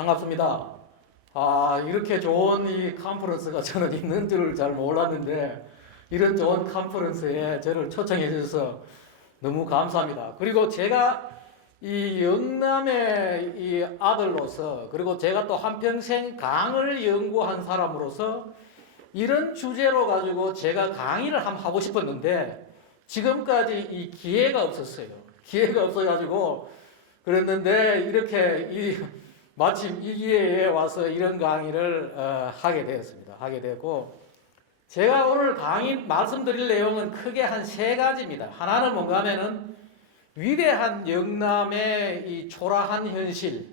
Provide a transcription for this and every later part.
반갑습니다. 이렇게 좋은 이 컨퍼런스가 저는 있는 줄을 잘 몰랐는데, 이런 좋은 컨퍼런스에 저를 초청해 주셔서 너무 감사합니다. 그리고 제가 이 영남의 이 아들로서, 그리고 제가 또 한평생 강을 연구한 사람으로서 이런 주제로 가지고 제가 강의를 한번 하고 싶었는데, 지금까지 이 기회가 없었어요. 기회가 없어가지고 그랬는데, 이렇게 마침 이 기회에 와서 이런 강의를 하게 되었습니다. 하게 되고, 제가 오늘 강의 말씀드릴 내용은 크게 한 세 가지입니다. 하나는 뭔가 하면은 위대한 영남의 이 초라한 현실,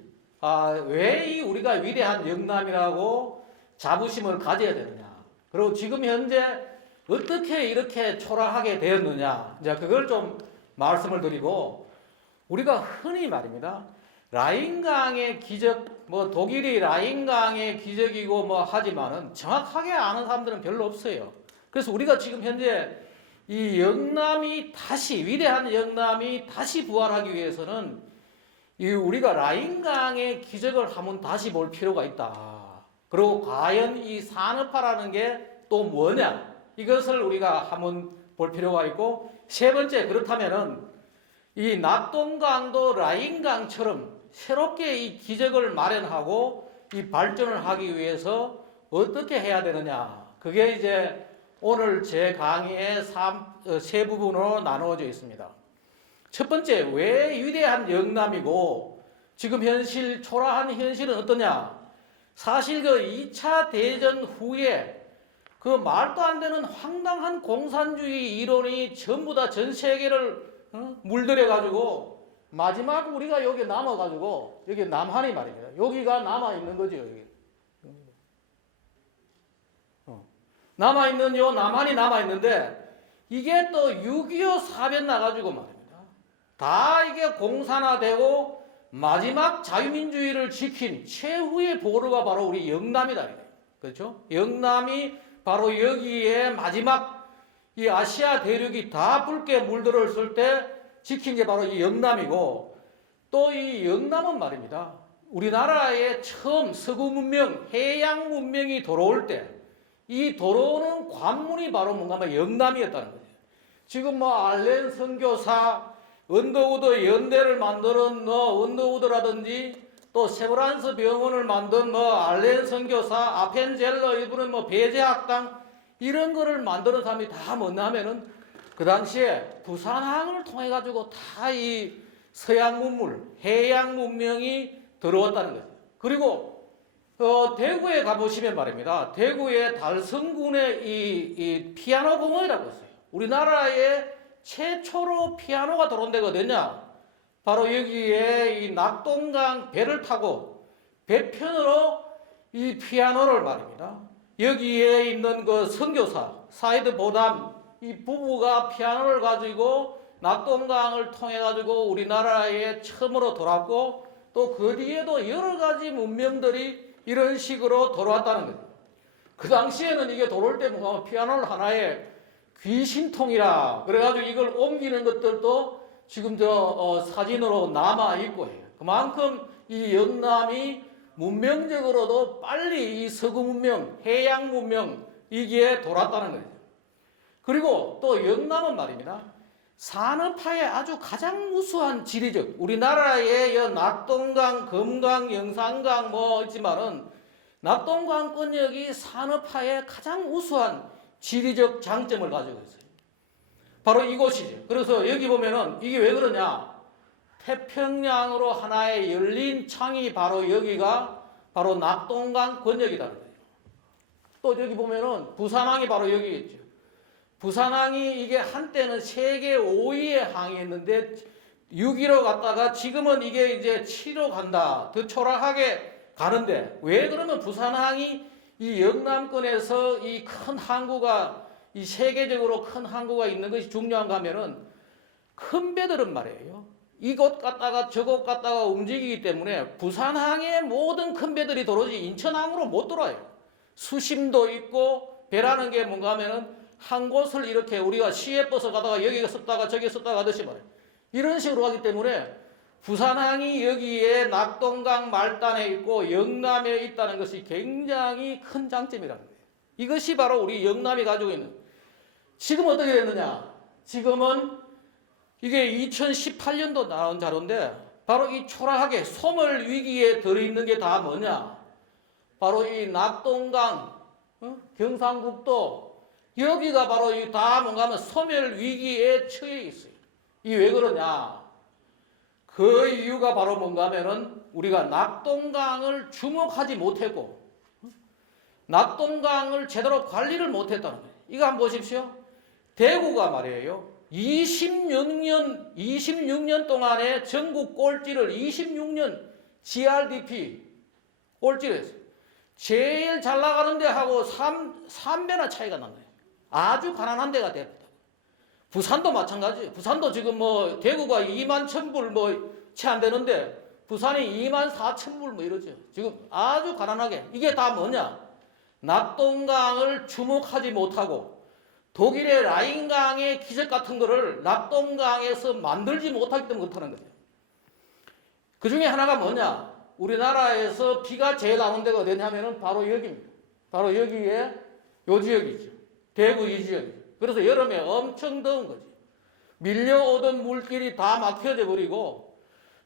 왜 이 우리가 위대한 영남이라고 자부심을 가져야 되느냐, 그리고 지금 현재 어떻게 이렇게 초라하게 되었느냐, 이제 그걸 좀 말씀을 드리고, 우리가 흔히 말입니다, 라인강의 기적, 독일이 라인강의 기적이고 하지만은 정확하게 아는 사람들은 별로 없어요. 그래서 우리가 지금 현재 이 영남이 다시, 위대한 영남이 다시 부활하기 위해서는 우리가 라인강의 기적을 한번 다시 볼 필요가 있다. 그리고 과연 이 산업화라는 게 또 뭐냐, 이것을 우리가 한번 볼 필요가 있고, 세 번째, 그렇다면은 이 낙동강도 라인강처럼 새롭게 이 기적을 마련하고 이 발전을 하기 위해서 어떻게 해야 되느냐, 그게 이제 오늘 제 강의의 세 부분으로 나누어져 있습니다. 첫 번째, 왜 위대한 영남이고 지금 현실, 초라한 현실은 어떠냐. 사실 그 2차 대전 후에 그 말도 안 되는 황당한 공산주의 이론이 전부 다 전 세계를 물들여가지고 마지막 우리가 여기 남아가지고, 여기 남한이 말입니다. 여기가 남아있는 거죠. 여기. 남아있는 남한이 남아있는데, 이게 또 6.25 사변 나가지고 말입니다. 다 이게 공산화되고 마지막 자유민주주의를 지킨 최후의 보루가 바로 우리 영남이다. 그렇죠? 영남이 바로 여기에 마지막 이 아시아 대륙이 다 붉게 물들었을 때 지킨 게 바로 이 영남이고, 또 이 영남은 말입니다, 우리나라에 처음 서구 문명, 해양 문명이 들어올 때 이 들어오는 관문이 바로 뭔가 하면 영남이었다는 거죠. 지금 알렌 선교사, 언더우드 연대를 만드는 언더우드라든지, 또 세브란스 병원을 만든 알렌 선교사, 아펜젤러, 일부는 배제학당, 이런 거를 만드는 사람이 다 뭐냐면은 그 당시에 부산항을 통해 가지고 다 이 서양 문물, 해양 문명이 들어왔다는 거죠. 그리고 대구에 가보시면 말입니다, 대구의 달성군에 이 피아노 공원이라고 있어요. 우리나라에 최초로 피아노가 들어온 데가 어디냐, 바로 여기에 이 낙동강 배를 타고 배편으로 이 피아노를 말입니다, 여기에 있는 그 선교사 사이드 보담 이 부부가 피아노를 가지고 낙동강을 통해 가지고 우리나라에 처음으로 들어왔고, 또 그 뒤에도 여러 가지 문명들이 이런 식으로 들어왔다는 거예요. 그 당시에는 이게 들어올 때 뭔가 피아노를 하나의 귀신통이라 그래가지고 이걸 옮기는 것들도 지금 사진으로 남아 있고 해요. 그만큼 이 영남이 문명적으로도 빨리 이 서구 문명, 해양 문명 이게 돌았다는 거예요. 그리고 또 영남은 말입니다, 산업화의 아주 가장 우수한 지리적, 우리나라의 낙동강, 검강, 영산강 있지만은 낙동강권역이 산업화의 가장 우수한 지리적 장점을 가지고 있어요. 바로 이곳이죠. 그래서 여기 보면은 이게 왜 그러냐, 태평양으로 하나의 열린 창이 바로 여기가 바로 낙동강 권역이라는 거예요. 또 여기 보면은 부산항이 바로 여기겠죠. 부산항이 이게 한때는 세계 5위의 항이었는데 6위로 갔다가 지금은 이게 이제 7위로 간다. 더 초라하게 가는데, 왜 그러면 부산항이 이 영남권에서 이 큰 항구가, 이 세계적으로 큰 항구가 있는 것이 중요한가 하면은, 큰 배들은 말이에요, 이곳 갔다가 저곳 갔다가 움직이기 때문에 부산항의 모든 큰 배들이 들어오지 인천항으로 못 들어와요. 수심도 있고, 배라는 게 뭔가 하면은 한 곳을 이렇게 우리가 시외버스 가다가 여기 썼다가 저기 썼다가 하듯이 말이에요. 이런 식으로 가기 때문에 부산항이 여기에 낙동강 말단에 있고 영남에 있다는 것이 굉장히 큰 장점이라는 거예요. 이것이 바로 우리 영남이 가지고 있는. 지금 어떻게 됐느냐? 지금은 이게 2018년도 나온 자료인데 바로 이 초라하게 소멸 위기에 들어있는 게 다 뭐냐? 바로 이 낙동강, 경상북도 여기가 바로 이 다 뭔가 하면 소멸 위기에 처해 있어요. 이 왜 그러냐? 그 이유가 바로 뭔가 하면은 우리가 낙동강을 주목하지 못했고 낙동강을 제대로 관리를 못했다는 거예요. 이거 한번 보십시오. 대구가 말이에요. 26년 동안에 전국 꼴찌를 26년 GRDP 꼴찌를 했어요. 제일 잘 나가는 데하고 3배나 차이가 난 거예요. 아주 가난한 데가 됐다. 부산도 마찬가지예요. 부산도 지금 뭐 대구가 2만 1,000불 뭐 채 안 되는데 부산이 2만 4,000불 뭐 이러죠. 지금 아주 가난하게. 이게 다 뭐냐? 낙동강을 주목하지 못하고 독일의 라인강의 기적 같은 거를 낙동강에서 만들지 못하기 때문에 못하는 거죠. 그 중에 하나가 뭐냐? 우리나라에서 비가 제일 나오는 데가 어디냐면은 바로 여기입니다. 바로 여기에 요 지역이죠. 대구 이 지역이죠. 그래서 여름에 엄청 더운 거지. 밀려오던 물길이 다 막혀져 버리고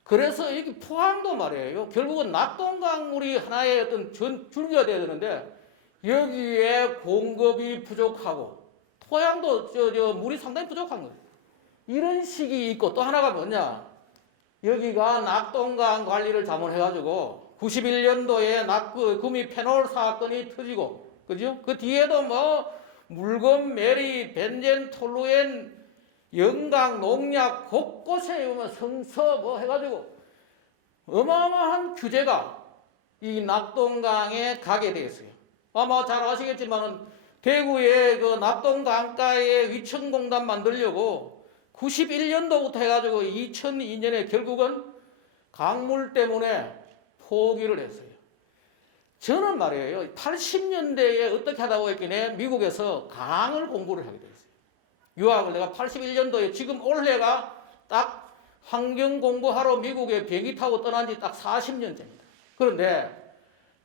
그래서 여기 포항도 말이에요. 결국은 낙동강물이 하나의 어떤 줄기가 돼야 되는데 여기에 공급이 부족하고 토양도 물이 상당히 부족한 거예요. 이런 식이 있고 또 하나가 뭐냐? 여기가 낙동강 관리를 잘못해가지고 91년도에 구미 페놀 사건이 터지고 그죠? 그 뒤에도 뭐 물건, 메리, 벤젠, 톨루엔, 영강, 농약 곳곳에 성서 뭐 해가지고 어마어마한 규제가 이 낙동강에 가게 되었어요. 아마 잘 아시겠지만은 대구에 그 낙동강가에 위천공단 만들려고 91년도부터 해가지고 2002년에 결국은 강물 때문에 포기를 했어요. 저는 말이에요. 80년대에 어떻게 하다 보니까 미국에서 강을 공부를 하게 됐어요. 유학을 내가 81년도에 지금 올해가 딱 환경 공부하러 미국에 비행기 타고 떠난 지 딱 40년째입니다. 그런데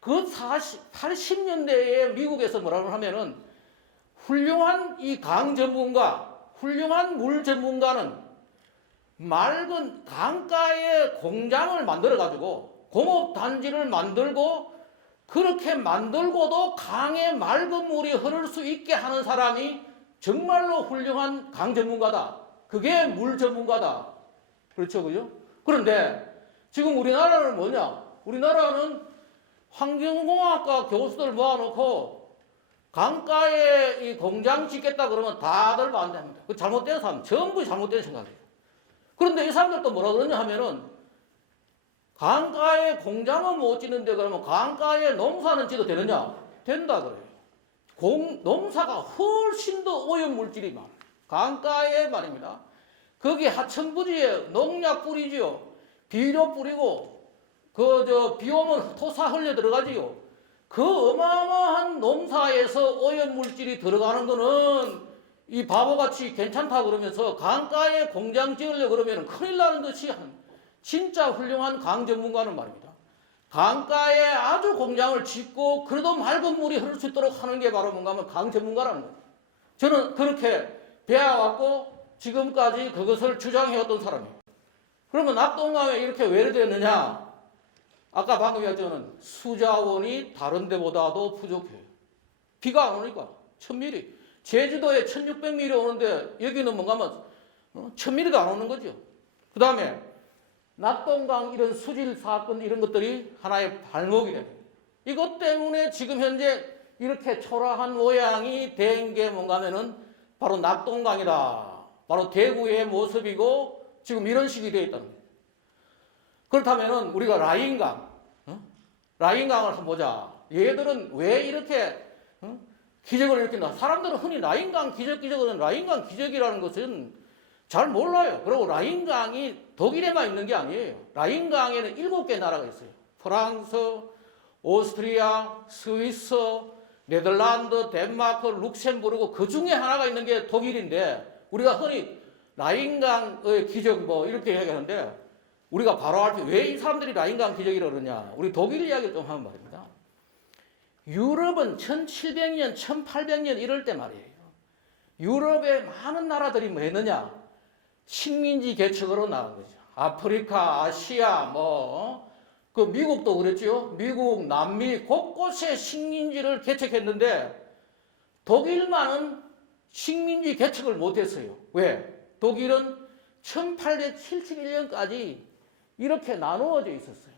그 80년대에 미국에서 뭐라고 하면은 훌륭한 이 강 전문가, 훌륭한 물 전문가는 맑은 강가에 공장을 만들어 가지고 공업 단지를 만들고 그렇게 만들고도 강에 맑은 물이 흐를 수 있게 하는 사람이 정말로 훌륭한 강 전문가다. 그게 물 전문가다. 그렇죠, 그죠? 그런데 지금 우리나라는 뭐냐? 우리나라는 환경공학과 교수들 모아놓고 강가에 이 공장 짓겠다 그러면 다들 반대합니다. 그 잘못된 사람, 전부 잘못된 생각이에요. 그런데 이 사람들도 뭐라 그러냐 하면은 강가에 공장은 못 짓는데 그러면 강가에 농사는 짓도 되느냐? 된다 그래요. 농사가 훨씬 더 오염물질이 많아요. 강가에 말입니다. 거기 하천부지에 농약 뿌리지요. 비료 뿌리고 비 오면 토사 흘려 들어가지요. 그 어마어마한 농사에서 오염물질이 들어가는 거는 이 바보같이 괜찮다 그러면서 강가에 공장 지으려고 그러면 큰일 나는 듯이 진짜 훌륭한 강 전문가는 말입니다. 강가에 아주 공장을 짓고 그래도 맑은 물이 흐를 수 있도록 하는 게 바로 뭔가 하면 강 전문가라는 거예요. 저는 그렇게 배워왔고 지금까지 그것을 주장해왔던 사람이에요. 그러면 낙동강에 이렇게 왜 되느냐? 아까 방금 얘기했지만 수자원이 다른 데보다도 부족해요. 비가 안 오니까 1000mm. 제주도에 1600mm 오는데 여기는 뭔가 하면 1000mm도 안 오는 거죠. 그 다음에 낙동강 이런 수질 사건 이런 것들이 하나의 발목이 됩니다. 이것 때문에 지금 현재 이렇게 초라한 모양이 된 게 뭔가 하면은 바로 낙동강이다. 바로 대구의 모습이고 지금 이런 식이 되어 있다는 거예요. 그렇다면은 우리가 라인강, 라인강을 한번 보자. 얘들은 왜 이렇게 기적을 일으킨다? 사람들은 흔히 라인강 기적은 라인강 기적이라는 것은 잘 몰라요. 그리고 라인강이 독일에만 있는 게 아니에요. 라인강에는 7개 나라가 있어요. 프랑스, 오스트리아, 스위스, 네덜란드, 덴마크, 룩셈부르크 그 중에 하나가 있는 게 독일인데 우리가 흔히 라인강의 기적 뭐 이렇게 얘기하는데 우리가 바로 알 왜 이 사람들이 라인강 기적이라고 그러냐. 우리 독일 이야기를 좀 하면 말입니다. 유럽은 1700년, 1800년 이럴 때 말이에요. 유럽의 많은 나라들이 뭐 했느냐? 식민지 개척으로 나온 거죠. 아프리카, 아시아, 그 미국도 그랬죠. 미국, 남미 곳곳에 식민지를 개척했는데 독일만은 식민지 개척을 못했어요. 왜? 독일은 1871년까지 이렇게 나누어져 있었어요.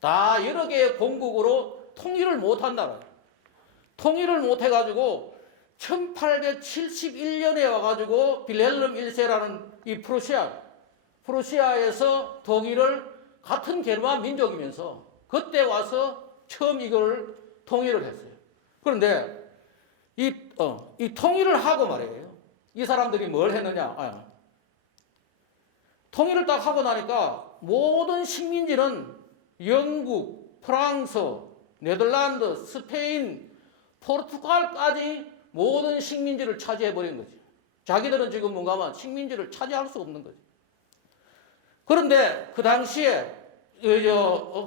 다 여러 개의 공국으로 통일을 못한 나라예요. 통일을 못해가지고 1871년에 와가지고 빌헬름 1세라는 이 프루시아에서 독일을 같은 게르만 민족이면서 그때 와서 처음 이걸 통일을 했어요. 그런데 이 통일을 하고 말이에요. 이 사람들이 뭘 했느냐? 통일을 딱 하고 나니까 모든 식민지는 영국, 프랑스, 네덜란드, 스페인, 포르투갈까지 모든 식민지를 차지해버린 거지. 자기들은 지금 뭔가 하면 식민지를 차지할 수 없는 거지. 그런데 그 당시에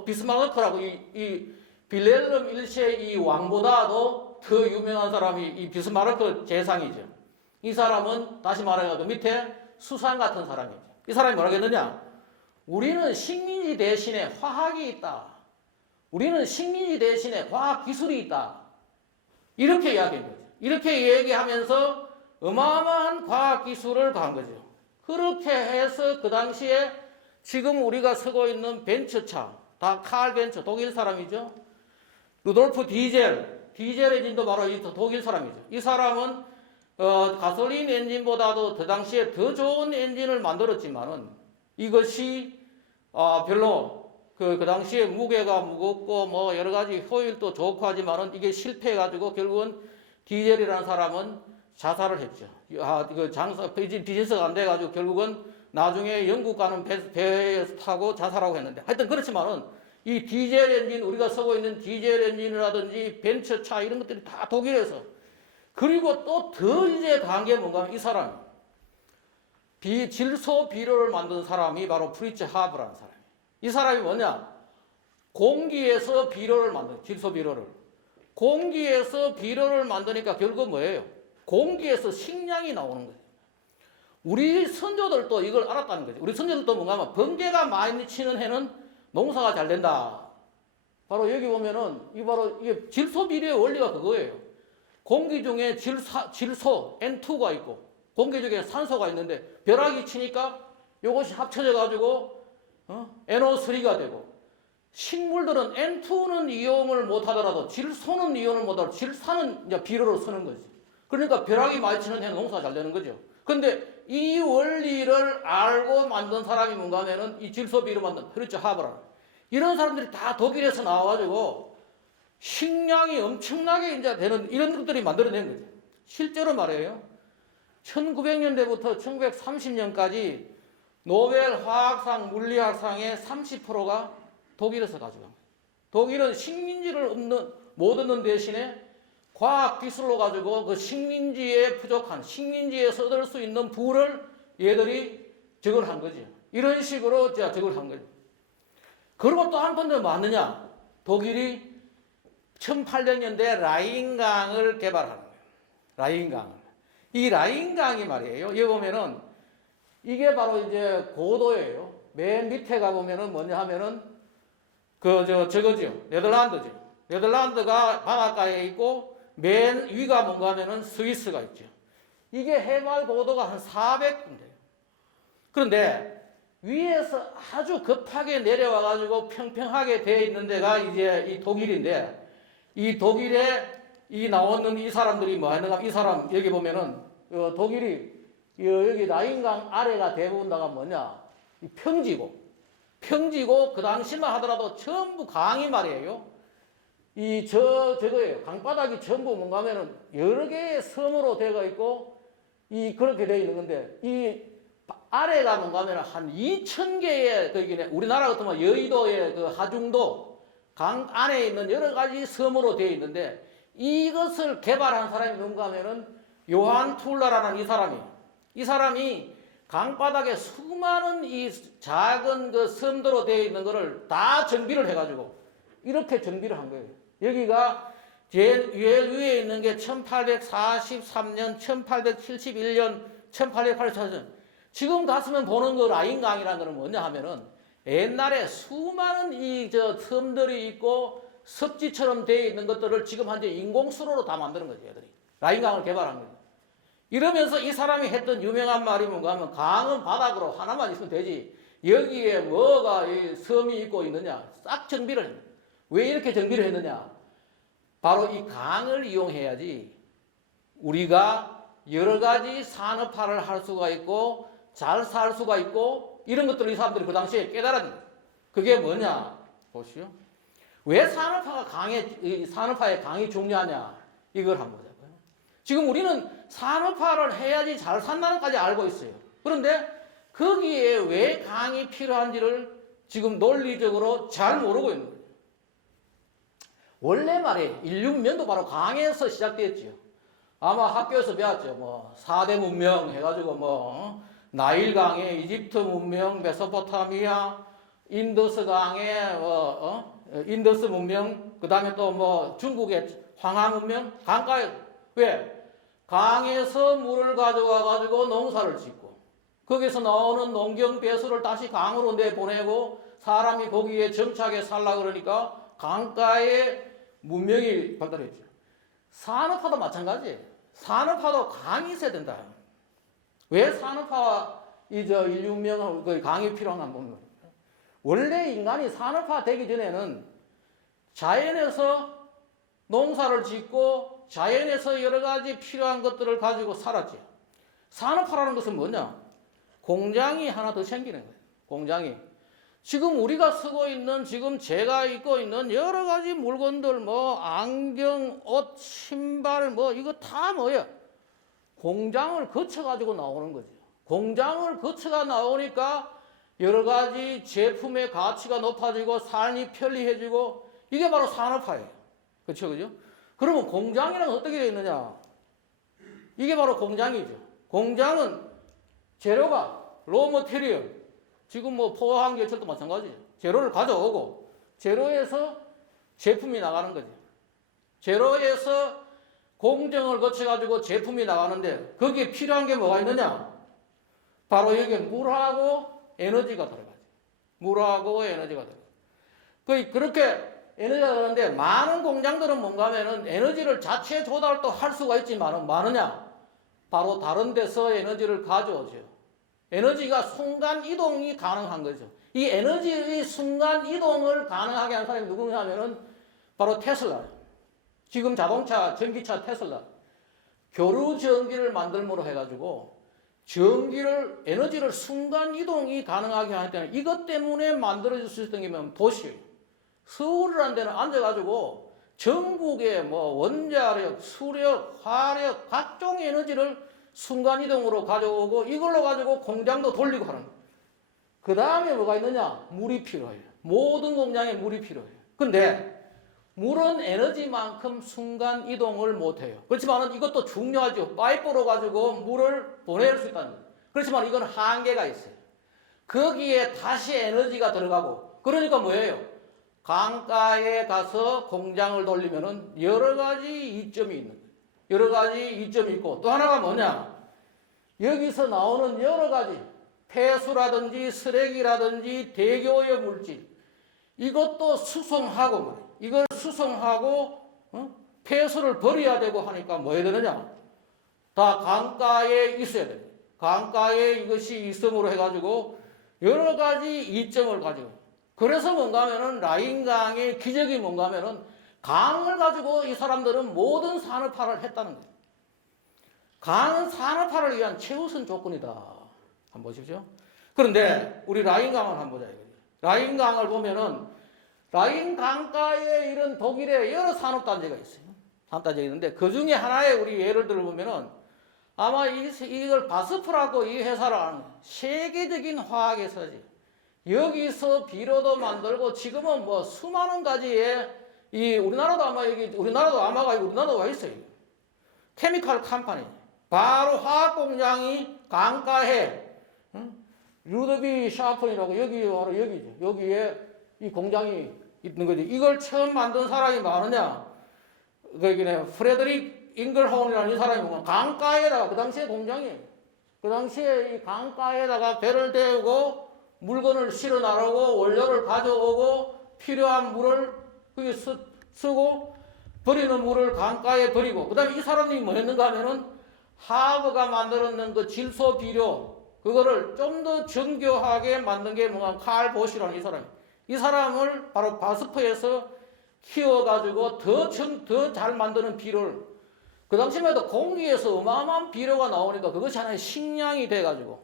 비스마르크라고 이 빌헬름 1세 이 왕보다도 더 유명한 사람이 이 비스마르크 재상이죠. 이 사람은 다시 말해서 밑에 수상 같은 사람이죠. 이 사람이 뭐라고 했느냐? 우리는 식민지 대신에 화학이 있다. 우리는 식민지 대신에 과학 기술이 있다. 이렇게 이야기한 거죠. 이렇게 얘기하면서 어마어마한 과학 기술을 가한 거죠. 그렇게 해서 그 당시에 지금 우리가 쓰고 있는 벤츠차, 다 칼 벤츠, 독일 사람이죠. 루돌프 디젤 엔진도 바로 이 독일 사람이죠. 이 사람은 가솔린 엔진보다도 그 당시에 더 좋은 엔진을 만들었지만은 이것이 별로 그 당시에 무게가 무겁고 뭐 여러 가지 효율도 좋고 하지만은 이게 실패해가지고 결국은 디젤이라는 사람은 자살을 했죠. 이거 비즈니스가 안 돼가지고 결국은 나중에 영국 가는 배에서 타고 자살하고 했는데 하여튼 그렇지만은 이 디젤 엔진 우리가 쓰고 있는 디젤 엔진이라든지 벤츠차 이런 것들이 다 독일에서 그리고 또 더 이제 강한 게 뭔가 하면 이 사람이 질소 비료를 만든 사람이 바로 프리츠 하브라는 사람이에요. 이 사람이 뭐냐? 공기에서 비료를 만든 질소 비료를 공기에서 비료를 만드니까 결국 뭐예요? 공기에서 식량이 나오는 거예요. 우리 선조들도 이걸 알았다는 거죠. 우리 선조들도 뭔가 하면 번개가 많이 치는 해는 농사가 잘 된다. 바로 여기 보면은 이게 질소 비료의 원리가 그거예요. 공기 중에 질소 N2가 있고 공기 중에 산소가 있는데 벼락이 치니까 이것이 합쳐져 가지고 NO3가 되고 식물들은 N2는 이용을 못 하더라도 질소는 이용을 못 하더라도 질산은 이제 비료로 쓰는 거지. 그러니까 벼락이 많이 치는 해는 농사가 잘 되는 거죠. 근데 이 원리를 알고 만든 사람이 뭔가 하면은 이 질소 비료 만든 프리츠 하브라 이런 사람들이 다 독일에서 나와가지고 식량이 엄청나게 이제 되는 이런 것들이 만들어낸 거죠. 실제로 말이에요. 1900년대부터 1930년까지 노벨 화학상, 물리학상의 30%가 독일에서 가져간 거예요. 독일은 식민지를 못 얻는 대신에 과학 기술로 가지고 그 식민지에 부족한, 식민지에서 얻을 수 있는 부를 얘들이 적을 한 거죠. 이런 식으로 적을 한 거죠. 그리고 또 한 번 더 맞느냐? 독일이 1800년대 라인강을 개발하는 거예요. 라인강을. 이 라인강이 말이에요. 여기 보면은 이게 바로 이제 고도예요. 맨 밑에 가보면은 뭐냐 하면은 저거죠. 네덜란드죠. 네덜란드가 바닷가에 있고 맨 위가 뭔가 하면은 스위스가 있죠. 이게 해발 고도가 한 400인데요. 그런데 위에서 아주 급하게 내려와가지고 평평하게 되어 있는 데가 이제 이 독일인데 이 독일에 이 나오는 이 사람들이 뭐 하는가? 이 사람 여기 보면은 독일이 여기 라인강 아래가 대부분 다가 뭐냐? 평지고 그 당시만 하더라도 전부 강이 말이에요. 저거예요. 강바닥이 전부 뭔가 하면은 여러 개의 섬으로 되어 있고 그렇게 되어 있는 건데 이 아래가 뭔가 하면은 한 2,000개의 우리나라 같으면 여의도의 그 하중도 강 안에 있는 여러 가지 섬으로 되어 있는데 이것을 개발한 사람이 뭔가 하면은 요한 툴러라는 이 사람이에요. 이 사람이 강바닥에 수많은 이 작은 그 섬도로 되어 있는 거를 다 정비를 해가지고 이렇게 정비를 한 거예요. 여기가 제일 위에 있는 게 1843년, 1871년, 1884년. 지금 가시면 보는 그 라인강이라는 거는 뭐냐 하면은 옛날에 수많은 이 저 섬들이 있고 습지처럼 되어 있는 것들을 지금 현재 인공수로로 다 만드는 거죠, 얘들이. 라인강을 개발한 거예요. 이러면서 이 사람이 했던 유명한 말이 뭔가 하면 강은 바닥으로 하나만 있으면 되지. 여기에 뭐가 이 섬이 있고 있느냐. 싹 정비를 했는데. 왜 이렇게 정비를 했느냐. 바로 이 강을 이용해야지 우리가 여러 가지 산업화를 할 수가 있고 잘 살 수가 있고 이런 것들을 이 사람들이 그 당시에 깨달았는 거예요. 그게 뭐냐. 보시오. 왜 산업화에 강이 중요하냐. 이걸 한번 보자고요. 지금 우리는 산업화를 해야지 잘 산다는 까지 알고 있어요. 그런데 거기에 왜 강이 필요한지를 지금 논리적으로 잘 모르고 있는 거예요. 원래 말에 인류문명도 바로 강에서 시작되었지요. 아마 학교에서 배웠죠. 뭐 4대 문명 해가지고 뭐 나일강에 이집트 문명, 메소포타미아, 인더스 강에 인더스 문명, 그 다음에 또 뭐 중국의 황하 문명, 강가에 왜? 강에서 물을 가져와 가지고 농사를 짓고 거기서 나오는 농경 배수를 다시 강으로 내보내고 사람이 거기에 정착해 살라 그러니까 강가에 문명이 발달했죠. 산업화도 마찬가지예요. 산업화도 강이 있어야 된다. 왜 산업화 인류 문명은 그 강이 필요한가 보면 원래 인간이 산업화 되기 전에는 자연에서 농사를 짓고 자연에서 여러 가지 필요한 것들을 가지고 살았지. 산업화라는 것은 뭐냐? 공장이 하나 더 생기는 거예요. 공장이. 지금 우리가 쓰고 있는, 지금 제가 입고 있는 여러 가지 물건들, 뭐, 안경, 옷, 신발, 뭐, 이거 다 뭐예요? 공장을 거쳐가지고 나오는 거죠. 공장을 거쳐가 나오니까 여러 가지 제품의 가치가 높아지고 삶이 편리해지고 이게 바로 산업화예요. 그렇죠, 그죠? 그러면 공장이란 어떻게 되어 있느냐? 이게 바로 공장이죠. 공장은 재료가 로 머티리얼, 지금 뭐 포항제철도 마찬가지죠. 재료를 가져오고 재료에서 제품이 나가는 거죠. 재료에서 공정을 거쳐가지고 제품이 나가는데 거기에 필요한 게 뭐가 있느냐? 바로 여기에 물하고 에너지가 들어가죠. 물하고 에너지가 들어가요. 그렇게 에너지가 들어가는데 많은 공장들은 뭔가 하면은 에너지를 자체 조달도 할 수가 있지만 많으냐? 바로 다른 데서 에너지를 가져오죠. 에너지가 순간 이동이 가능한 거죠. 이 에너지의 순간 이동을 가능하게 하는 사람이 누구냐면은 바로 테슬라. 지금 자동차, 전기차 테슬라. 교류 전기를 만들므로 해가지고 에너지를 순간 이동이 가능하게 하는 때는 이것 때문에 만들어질 수 있었던 게 뭐냐면 도시예요. 서울이라는 데는 앉아가지고 전국의 뭐 원자력, 수력, 화력, 각종 에너지를 순간이동으로 가져오고 이걸로 가지고 공장도 돌리고 하는 거예요. 그 다음에 뭐가 있느냐? 물이 필요해요. 모든 공장에 물이 필요해요. 근데 물은 에너지만큼 순간이동을 못해요. 그렇지만 이것도 중요하죠. 파이프로 가지고 물을 보낼 수 있다는 거예요. 그렇지만 이건 한계가 있어요. 거기에 다시 에너지가 들어가고 그러니까 뭐예요? 강가에 가서 공장을 돌리면은 여러 가지 이점이 있는 거예요. 여러 가지 이점이 있고 또 하나가 뭐냐? 여기서 나오는 여러 가지 폐수라든지 쓰레기라든지 대기오염 물질 이것도 수송하고 말이에요. 이걸 수송하고 폐수를 버려야 되고 하니까 뭐 해야 되느냐? 다 강가에 있어야 돼요. 강가에 이것이 있음으로 해가지고 여러 가지 이점을 가지고 그래서 뭔가 하면은 라인강의 기적이 뭔가 하면은 강을 가지고 이 사람들은 모든 산업화를 했다는 거예요. 강은 산업화를 위한 최우선 조건이다. 한번 보십시오. 그런데 우리 라인강을 한번 보자. 라인강을 보면은 라인 강가에 이런 독일에 여러 산업단지가 있어요. 산업단지가 있는데 그 중에 하나의 우리 예를 들어보면은 아마 이걸 바스프라고 이 회사를 아는 세계적인 화학회사지. 여기서 비료도 만들고 지금은 뭐 수많은 가지의 우리나라도 우리나라도 와 있어요. 케미칼 컴퍼니. 바로 화학 공장이 강가에 루드비 샤픈이라고 여기 바로 여기죠. 여기에 이 공장이 있는 거지. 이걸 처음 만든 사람이 많으냐? 그게 프레드릭 잉글하운이라는 이 사람이 뭐 강가에다가 그 당시에 공장이 그 당시에 이 강가에다가 배를 대고 물건을 실어 나르고 원료를 가져오고 필요한 물을 거기 쓰고 버리는 물을 강가에 버리고 그다음에 이 사람이 뭐 했는가 하면은 하버가 만들었는 그 질소 비료 그거를 좀 더 정교하게 만든 게 뭔가 칼 보시라는 이 사람이 이 사람을 바로 바스프에서 키워가지고 더 잘 만드는 비료를 그 당시만 해도 공기에서 어마어마한 비료가 나오니까 그것이 하나의 식량이 돼가지고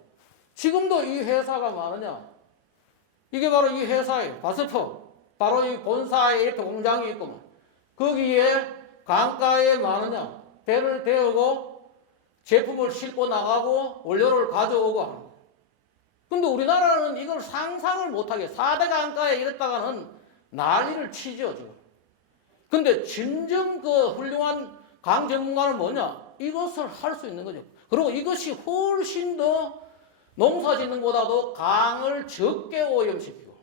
지금도 이 회사가 많으냐 이게 바로 이 회사예요. 바스프 바로 이 본사에 이렇게 공장이 있고 거기에 강가에 많으냐 배를 대우고 제품을 싣고 나가고 원료를 가져오고 하는 거예요. 근데 우리나라는 이걸 상상을 못하게 4대 강가에 이랬다가는 난리를 치죠 지금. 근데 진정 그 훌륭한 강 전문가는 뭐냐? 이것을 할 수 있는 거죠. 그리고 이것이 훨씬 더 농사 짓는 것보다도 강을 적게 오염시키고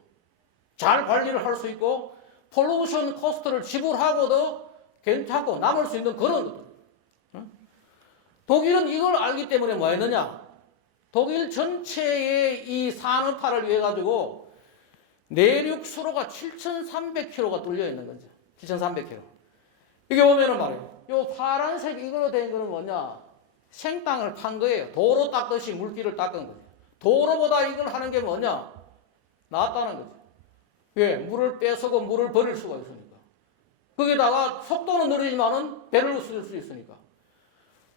잘 관리를 할 수 있고 폴루션 코스트를 지불하고도 괜찮고 남을 수 있는 그런 것들. 독일은 이걸 알기 때문에 뭐 했느냐? 독일 전체의 이 산업화를 위해 가지고 내륙 수로가 7,300km가 뚫려 있는 거죠. 7,300km. 이게 보면은 말이에요. 요 파란색 이걸로 된 거는 뭐냐? 생땅을 판 거예요. 도로 닦듯이 물길을 닦은 거죠. 도로보다 이걸 하는 게 뭐냐? 낫다는 거죠. 왜? 물을 뺏어고 물을 버릴 수가 있으니까. 거기다가 속도는 느리지만은 배를 쓸 수 있으니까.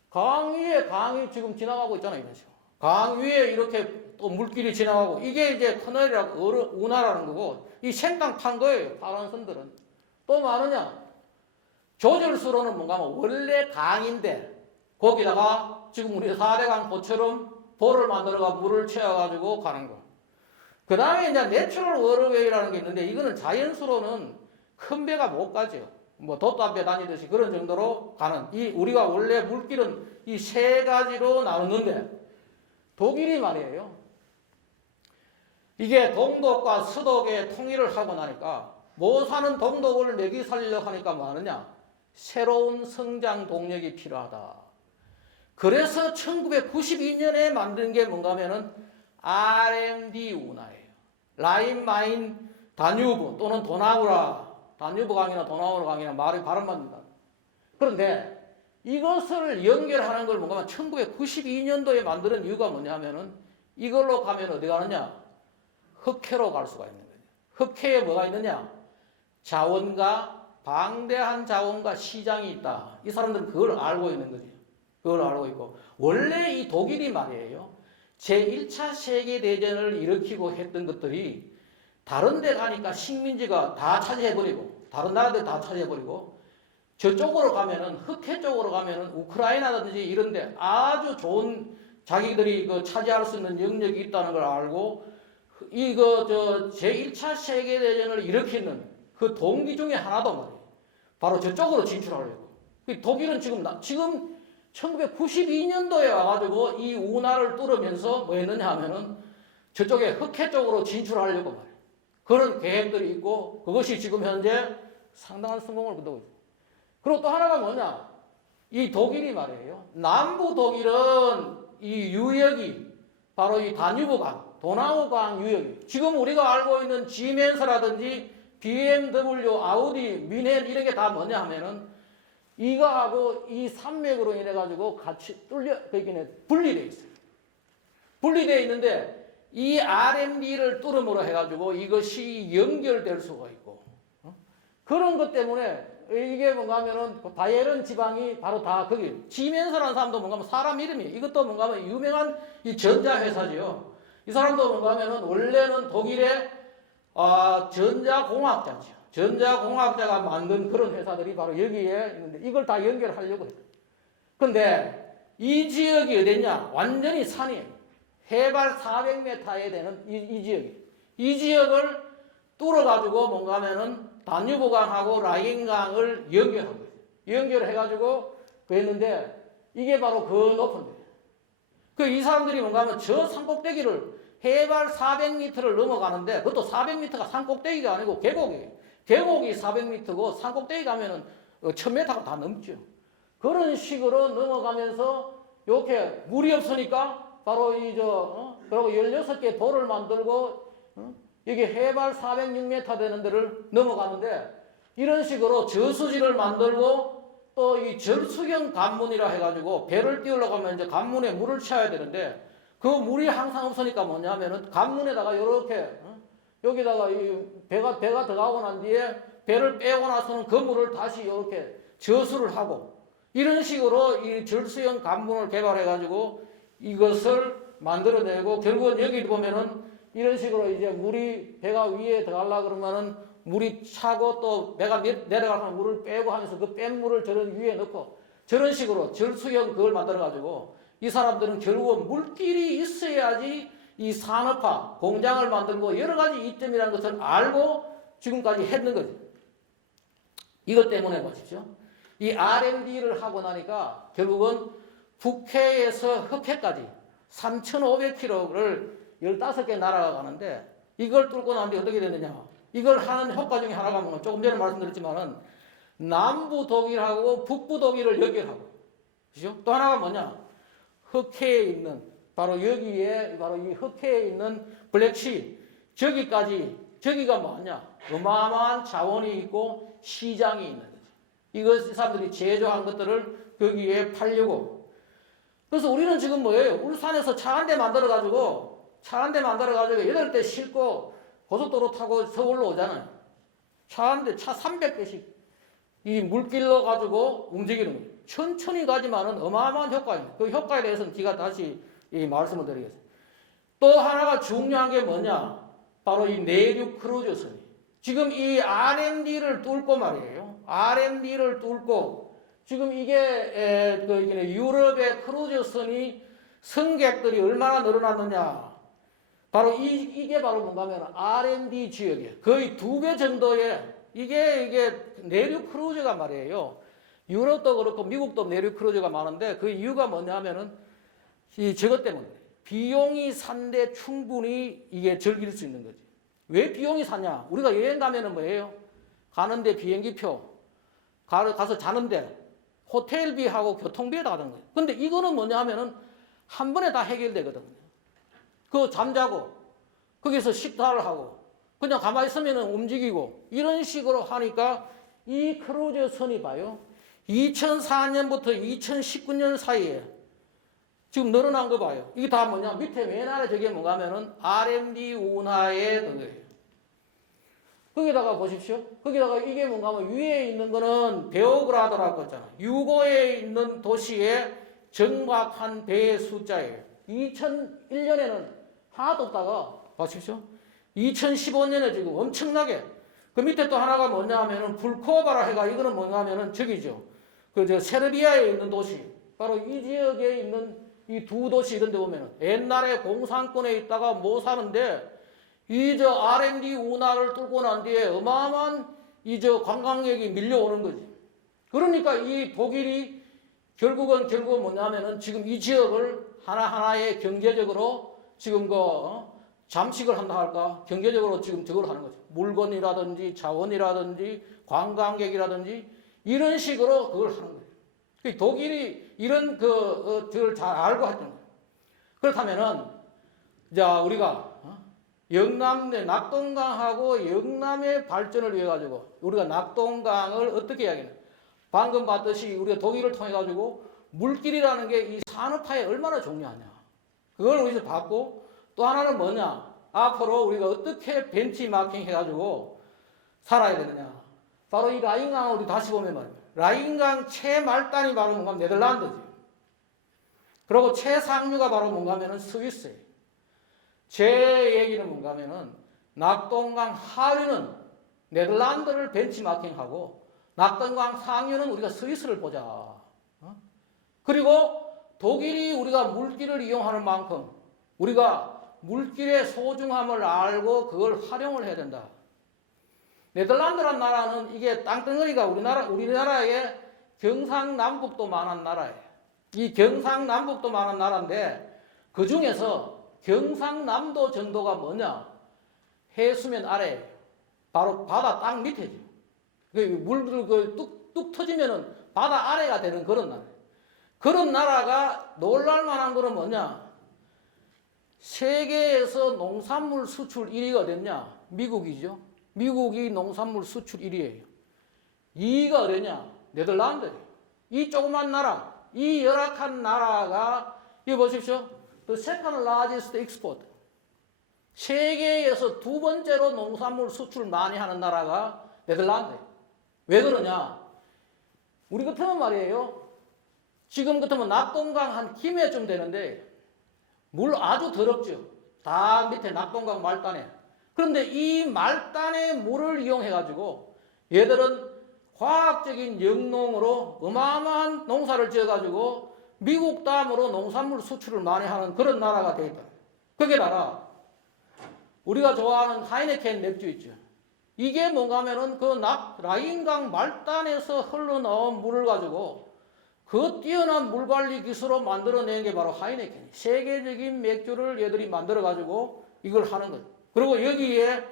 강 위에 강이 지금 지나가고 있잖아요. 이런 식으로. 강 위에 이렇게 또 물길이 지나가고 이게 이제 터널이라고 운하라는 거고 이 생땅 판 거예요. 파란 선들은. 또 많으냐? 조절수로는 뭔가 하면 원래 강인데 거기다가 지금 우리 4대강 보처럼 볼을 만들어가 물을 채워가지고 가는 거. 그 다음에 이제 내추럴 워터웨이라는 게 있는데 이거는 자연수로는 큰 배가 못 가죠. 뭐 돛담배 다니듯이 그런 정도로 가는 이 우리가 원래 물길은 이 세 가지로 나누는데 독일이 말이에요. 이게 동독과 서독의 통일을 하고 나니까 못 사는 동독을 먹이 살리려고 하니까 뭐 하느냐? 새로운 성장 동력이 필요하다. 그래서 1992년에 만든 게 뭔가 하면은 RMD 운하예요. 라인, 다뉴브 또는 도나우라. 다뉴브 강이나 도나우라 강이나 말이 발음만 된다. 그런데 이것을 연결하는 걸 뭔가 하면 1992년도에 만드는 이유가 뭐냐면은 이걸로 가면 어디 가느냐? 흑해로 갈 수가 있는 거예요. 흑해에 뭐가 있느냐? 자원과 방대한 자원과 시장이 있다. 이 사람들은 그걸 알고 있는 거지. 그걸 알고 있고 원래 이 독일이 말이에요. 제1차 세계대전을 일으키고 했던 것들이 다른 데 가니까 식민지가 다 차지해버리고 다른 나라들 다 차지해버리고 저쪽으로 가면은 흑해 쪽으로 가면은 우크라이나라든지 이런 데 아주 좋은 자기들이 그 차지할 수 있는 영역이 있다는 걸 알고 이거 제1차 세계대전을 일으키는 그 동기 중에 하나도 말이에요. 바로 저쪽으로 진출하려고. 독일은 지금 1992년도에 와가지고 이 운하를 뚫으면서 뭐 했느냐 하면은 저쪽에 흑해 쪽으로 진출하려고 말이에요. 그런 계획들이 있고 그것이 지금 현재 상당한 성공을 거두고 있어요. 그리고 또 하나가 뭐냐? 이 독일이 말이에요. 남부 독일은 이 유역이 바로 이 다뉴브강, 도나우강 유역이 지금 우리가 알고 있는 지멘스라든지 BMW, 아우디, 미넨 이런 게 다 뭐냐 하면은 이거하고 이 산맥으로 인해 가지고 같이 분리되어 있어요. 분리되어 있는데 이 RMD를 뚫음으로 해가지고 이것이 연결될 수가 있고 그런 것 때문에 이게 뭔가 하면은 바이에른 지방이 바로 다 거기 지멘스라는 사람도 뭔가 하면 사람 이름이 이것도 뭔가 하면 유명한 이 전자회사지요. 이 사람도 뭔가 하면은 원래는 독일의 전자공학자죠. 전자공학자가 만든 그런 회사들이 바로 여기에 있는데 이걸 다 연결하려고 해요. 그런데 이 지역이 어디냐? 완전히 산이에요. 해발 400m에 되는 이 지역이. 이 지역을 뚫어가지고 뭔가 하면은 다뉴브강하고 라인강을 연결한 거예요. 연결해가지고 그랬는데 이게 바로 그 높은 데예요. 그 이 사람들이 뭔가 하면 저 산꼭대기를 해발 400m를 넘어가는데 그것도 400m가 산꼭대기가 아니고 계곡이에요. 계곡이 400m고 산꼭대기 가면은 1000m가 다 넘죠. 그런 식으로 넘어가면서 이렇게 물이 없으니까 바로 그리고 16개 돌을 만들고 이게 해발 406m 되는 데를 넘어가는데 이런 식으로 저수지를 만들고 또 이 절수경 관문이라 해가지고 배를 띄우려고 하면 이제 관문에 물을 채워야 되는데 그 물이 항상 없으니까 뭐냐면은 관문에다가 이렇게 여기다가 이 배가 들어가고 난 뒤에 배를 빼고 나서는 그 물을 다시 이렇게 저수를 하고 이런 식으로 이 절수형 관문을 개발해가지고 이것을 만들어내고 결국은 여기 보면은 이런 식으로 이제 물이 배가 위에 들어가려 그러면은 물이 차고 또 배가 내려가면 물을 빼고 하면서 그 뺀 물을 저런 위에 넣고 저런 식으로 절수형 그걸 만들어가지고 이 사람들은 결국은 물길이 있어야지 이 산업화, 공장을 만들고 여러 가지 이점이라는 것을 알고 지금까지 했는 거죠. 이것 때문에 보십시오. 이 R&D를 하고 나니까 결국은 북해에서 흑해까지 3,500km를 15개 나라가 가는데 이걸 뚫고 난 뒤에 어떻게 되느냐. 이걸 하는 효과 중에 하나가 뭐냐. 조금 전에 말씀드렸지만은 남부 독일하고 북부 독일을 연결하고. 그죠? 또 하나가 뭐냐. 흑해에 있는 바로 여기에 바로 이 흑해에 있는 블랙시 저기가 뭐냐. 어마어마한 자원이 있고 시장이 있는 거죠. 이것 사람들이 제조한 것들을 거기에 팔려고. 그래서 우리는 지금 뭐예요? 울산에서 차 한 대 만들어가지고 8대 싣고 고속도로 타고 서울로 오잖아요. 차 300대씩 이 물길로 가지고 움직이는 거예요. 천천히 가지만은 어마어마한 효과입니다. 그 효과에 대해서는 제가 다시 이 말씀을 드리겠습니다. 또 하나가 중요한 게 뭐냐? 바로 이 내륙 크루즈선이. 지금 이 R&D를 뚫고 말이에요. R&D를 뚫고 지금 이게 유럽의 크루즈선이 승객들이 얼마나 늘어났느냐? 바로 이게 바로 뭔가 하면 R&D 지역이에요. 거의 2배 정도의 이게 내륙 크루즈가 말이에요. 유럽도 그렇고 미국도 내륙 크루즈가 많은데 그 이유가 뭐냐면은 저것 때문에 비용이 산데 충분히 이게 즐길 수 있는 거지. 왜 비용이 사냐? 우리가 여행 가면은 뭐예요? 가는데 비행기표, 가서 자는데 호텔비하고 교통비에다 가는 거예요. 근데 이거는 뭐냐 하면은 한 번에 다 해결되거든요. 그거 잠자고 거기서 식사를 하고 그냥 가만히 있으면 움직이고 이런 식으로 하니까 이 크루즈선이 봐요. 2004년부터 2019년 사이에 지금 늘어난 거 봐요. 이게 다 뭐냐? 밑에 맨 아래 저게 뭔가 하면은 R&D 운하의 거예요. 거기다가 보십시오. 거기다가 이게 뭔가 하면 위에 있는 거는 베오그라드라고 했잖아요. 유고에 있는 도시의 정확한 배의 숫자예요. 2001년에는 하나도 없다가 보십시오. 2015년에 지금 엄청나게 그 밑에 또 하나가 뭐냐 하면은 불코바라 해가 이거는 뭐냐 하면은 저기죠. 세르비아에 있는 도시. 바로 이 지역에 있는 이 두 도시 이런 데 보면은 옛날에 공산권에 있다가 못 사는데 R&D 운하를 뚫고 난 뒤에 어마어마한 관광객이 밀려오는 거지. 그러니까 이 독일이 결국은 뭐냐면은 지금 이 지역을 하나하나의 경제적으로 지금 잠식을 한다 할까? 경제적으로 지금 저걸 하는 거죠. 물건이라든지 자원이라든지 관광객이라든지 이런 식으로 그걸 하는 거예요. 독일이 이런 저걸 잘 알고 했던 거예요. 그렇다면은 자 우리가 영남의 낙동강하고 영남의 발전을 위해 가지고 우리가 낙동강을 어떻게 해야겠냐? 방금 봤듯이 우리가 독일을 통해 가지고 물길이라는 게 이 산업화에 얼마나 중요하냐? 그걸 우리가 봤고 또 하나는 뭐냐? 앞으로 우리가 어떻게 벤치마킹 해가지고 살아야 되느냐? 바로 이 라인강을 우리 다시 보면 말입니다. 라인강 최말단이 바로 뭔가 네덜란드지. 그리고 최상류가 바로 뭔가 하면은 스위스예요. 제 얘기는 뭔가 하면은 낙동강 하류는 네덜란드를 벤치마킹하고 낙동강 상류는 우리가 스위스를 보자. 그리고 독일이 우리가 물길을 이용하는 만큼 우리가 물길의 소중함을 알고 그걸 활용을 해야 된다. 네덜란드란 나라는 이게 땅덩어리가 우리나라의 경상남북도 많은 나라예요. 이 경상남북도 많은 나라인데 그 중에서 경상남도 정도가 뭐냐? 해수면 아래, 바로 바다 땅 밑에죠. 물들 뚝뚝 터지면은 바다 아래가 되는 그런 나라. 그런 나라가 놀랄만한 거는 뭐냐? 세계에서 농산물 수출 1위가 됐냐? 미국이죠. 미국이 농산물 수출 1위예요. 2위가 어디냐? 네덜란드예요. 이 조그만 나라, 이 열악한 나라가 이거 보십시오. The second largest export. 세계에서 두 번째로 농산물 수출 많이 하는 나라가 네덜란드예요. 왜 그러냐? 우리 같으면 말이에요. 지금 같으면 낙동강 한 김해쯤 되는데 물 아주 더럽죠. 다 밑에 낙동강 말단에. 그런데 이 말단의 물을 이용해가지고 얘들은 과학적인 영농으로 어마어마한 농사를 지어가지고 미국 다음으로 농산물 수출을 많이 하는 그런 나라가 되어 있다. 거기다가 우리가 좋아하는 하이네켄 맥주 있죠. 이게 뭔가 하면은 그 라인강 말단에서 흘러나온 물을 가지고 그 뛰어난 물관리 기술로 만들어낸 게 바로 하이네켄. 세계적인 맥주를 얘들이 만들어가지고 이걸 하는 거예요. 그리고 여기에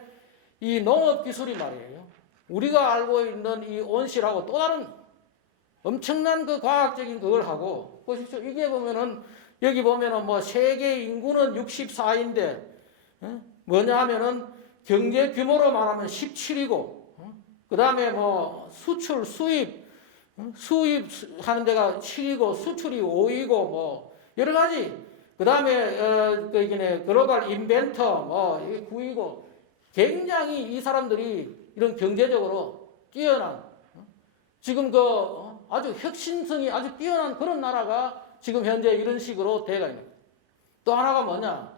이 농업 기술이 말이에요. 우리가 알고 있는 이 온실하고 또 다른 엄청난 그 과학적인 그걸 하고, 보십시오. 이게 보면은, 여기 보면은 뭐 세계 인구는 64인데, 뭐냐 하면은 경제 규모로 말하면 17이고, 그 다음에 뭐 수출, 수입하는 데가 7이고, 수출이 5이고, 뭐, 여러 가지. 그 다음에, 글로벌 인벤터, 뭐, 이게 9이고, 굉장히 이 사람들이 이런 경제적으로 뛰어난, 지금 아주 혁신성이 아주 뛰어난 그런 나라가 지금 현재 이런 식으로 돼가 있는 거예요. 또 하나가 뭐냐?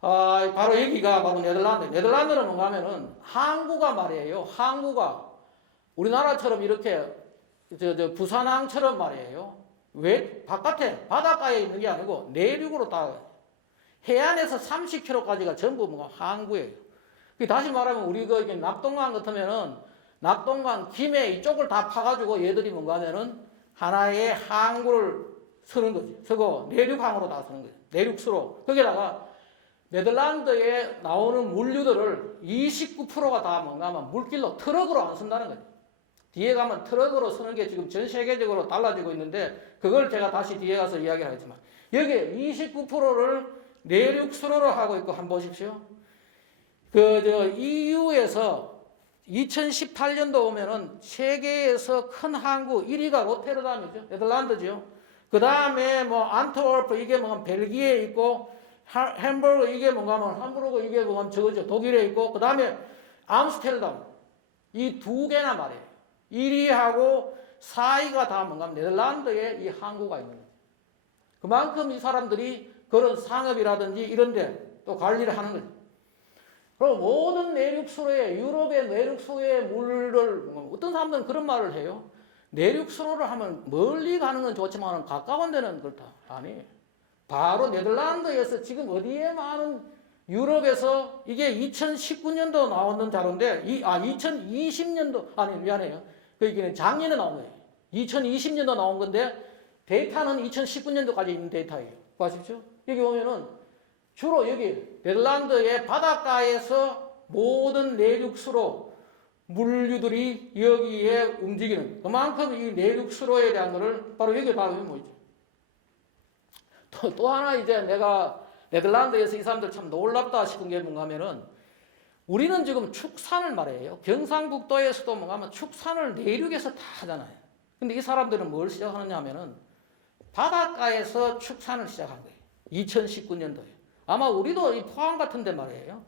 바로 여기가 바로 네덜란드. 네덜란드는 뭔가 하면은 항구가 말이에요. 항구가 우리나라처럼 이렇게 부산항처럼 말이에요. 왜 바깥에 바닷가에 있는 게 아니고 내륙으로 다 해안에서 30km까지가 전부 뭔가 항구예요. 다시 말하면 우리가 낙동강 같으면은 낙동강 김해 이쪽을 다 파가지고 얘들이 뭔가 하면은 하나의 항구를 서는 거지. 서고 내륙항으로 다 서는 거예요. 내륙수로. 거기다가 네덜란드에 나오는 물류들을 29%가 다 뭔가 하면 물길로 트럭으로 안 쓴다는 거예요. 뒤에 가면 트럭으로 서는 게 지금 전 세계적으로 달라지고 있는데 그걸 제가 다시 뒤에 가서 이야기를 하겠지만 여기에 29%를 내륙수로로 하고 있고 한번 보십시오. EU에서 2018년도 오면은 세계에서 큰 항구 1위가 로테르담이죠. 네덜란드죠. 그 다음에 뭐 안트워프 이게 뭐 벨기에 있고 햄버거 이게 뭔가 하면 함부르크 이게 뭐 저거죠. 독일에 있고 그 다음에 암스테르담 이 두 개나 말이에요. 1위하고 4위가 다 뭔가 네덜란드에 이 항구가 있는 거죠. 그만큼 이 사람들이 그런 상업이라든지 이런 데 또 관리를 하는 거죠. 그럼 모든 내륙수로에 유럽의 내륙수로의 물을 어떤 사람들은 그런 말을 해요. 내륙수로를 하면 멀리 가는 건 좋지만 가까운 데는 그렇다. 아니 바로 네덜란드에서 지금 어디에 많은 유럽에서 이게 2019년도 나오는 자료인데 2020년도 아니 미안해요. 그게 작년에 나온 거예요. 2020년도 나온 건데 데이터는 2019년도까지 있는 데이터예요. 보십시오. 여기 보면은 주로 여기 네덜란드의 바닷가에서 모든 내륙수로 물류들이 여기에 움직이는 그만큼 이 내륙수로에 대한 거를 바로 여기 봐보면 뭐죠. 또 하나 이제 내가 네덜란드에서 이 사람들 참 놀랍다 싶은 게 뭔가 하면은 우리는 지금 축산을 말해요. 경상북도에서도 뭔가 하면 축산을 내륙에서 다 하잖아요. 근데 이 사람들은 뭘 시작하느냐 하면은 바닷가에서 축산을 시작한 거예요. 2019년도에. 아마 우리도 이 포항 같은 데 말이에요.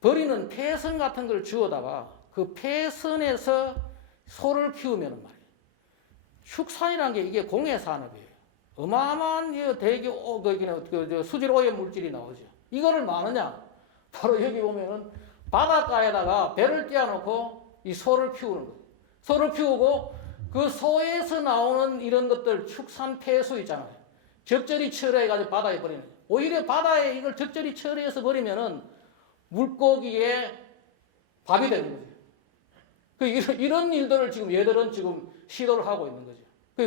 버리는 폐선 같은 걸 주워다가 그 폐선에서 소를 키우면 말이에요. 축산이라는 게 이게 공해산업이에요. 어마어마한 대기 수질 오염 물질이 나오죠. 이거를 많으냐? 바로 여기 보면은 바닷가에다가 배를 띄워놓고 이 소를 키우는 거예요. 소를 키우고 그 소에서 나오는 이런 것들 축산 폐수 있잖아요. 적절히 처리해가지고 바다에 버리는 거예요. 오히려 바다에 이걸 적절히 처리해서 버리면은 물고기의 밥이 되는 거죠. 이런 일들을 지금 얘들은 지금 시도를 하고 있는 거죠.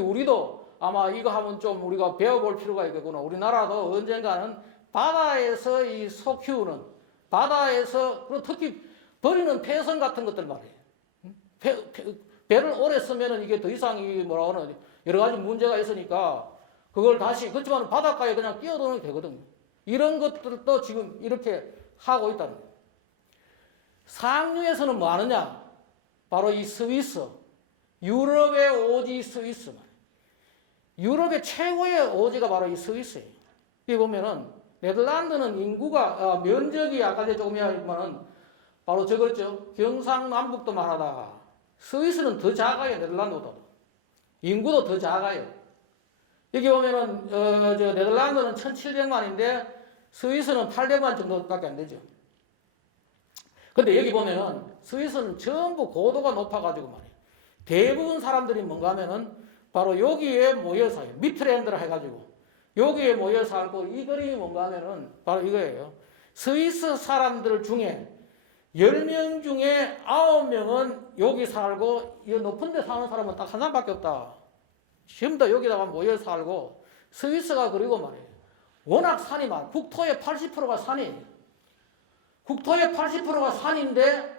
우리도 아마 이거 하면 좀 우리가 배워볼 필요가 있겠구나. 우리나라도 언젠가는 바다에서 이 소 키우는, 바다에서, 그리고 특히 버리는 폐선 같은 것들 말이에요. 배를 오래 쓰면은 이게 더 이상 이 뭐라 그러나 여러 가지 문제가 있으니까 그걸 다시, 그렇지만 바닷가에 그냥 끼어들면 되거든요. 이런 것들도 지금 이렇게 하고 있다는 거예요. 상류에서는 뭐 하느냐? 바로 이 스위스, 유럽의 오지 스위스. 유럽의 최고의 오지가 바로 이 스위스예요. 여기 보면은 네덜란드는 인구가, 면적이 아까 전에 조금 이야기했지만은 바로 저거죠. 경상남북도 말하다가 스위스는 더 작아요. 네덜란드보다. 인구도 더 작아요. 여기 보면은, 저 네덜란드는 1700만인데 스위스는 800만 정도밖에 안 되죠. 근데 여기 보면은 스위스는 전부 고도가 높아가지고 말이에요. 대부분 사람들이 뭔가 하면은 바로 여기에 모여 살아요. 미트랜드라 해가지고 여기에 모여 살고, 이 그림이 뭔가 하면은 바로 이거예요. 스위스 사람들 중에 10명 중에 9명은 여기 살고, 이 높은 데 사는 사람은 딱 한 사람밖에 없다. 전부 다 여기다가 모여 살고, 스위스가 그리고 말이에요. 워낙 산이 많아. 국토의 80%가 산이에요. 국토의 80%가 산인데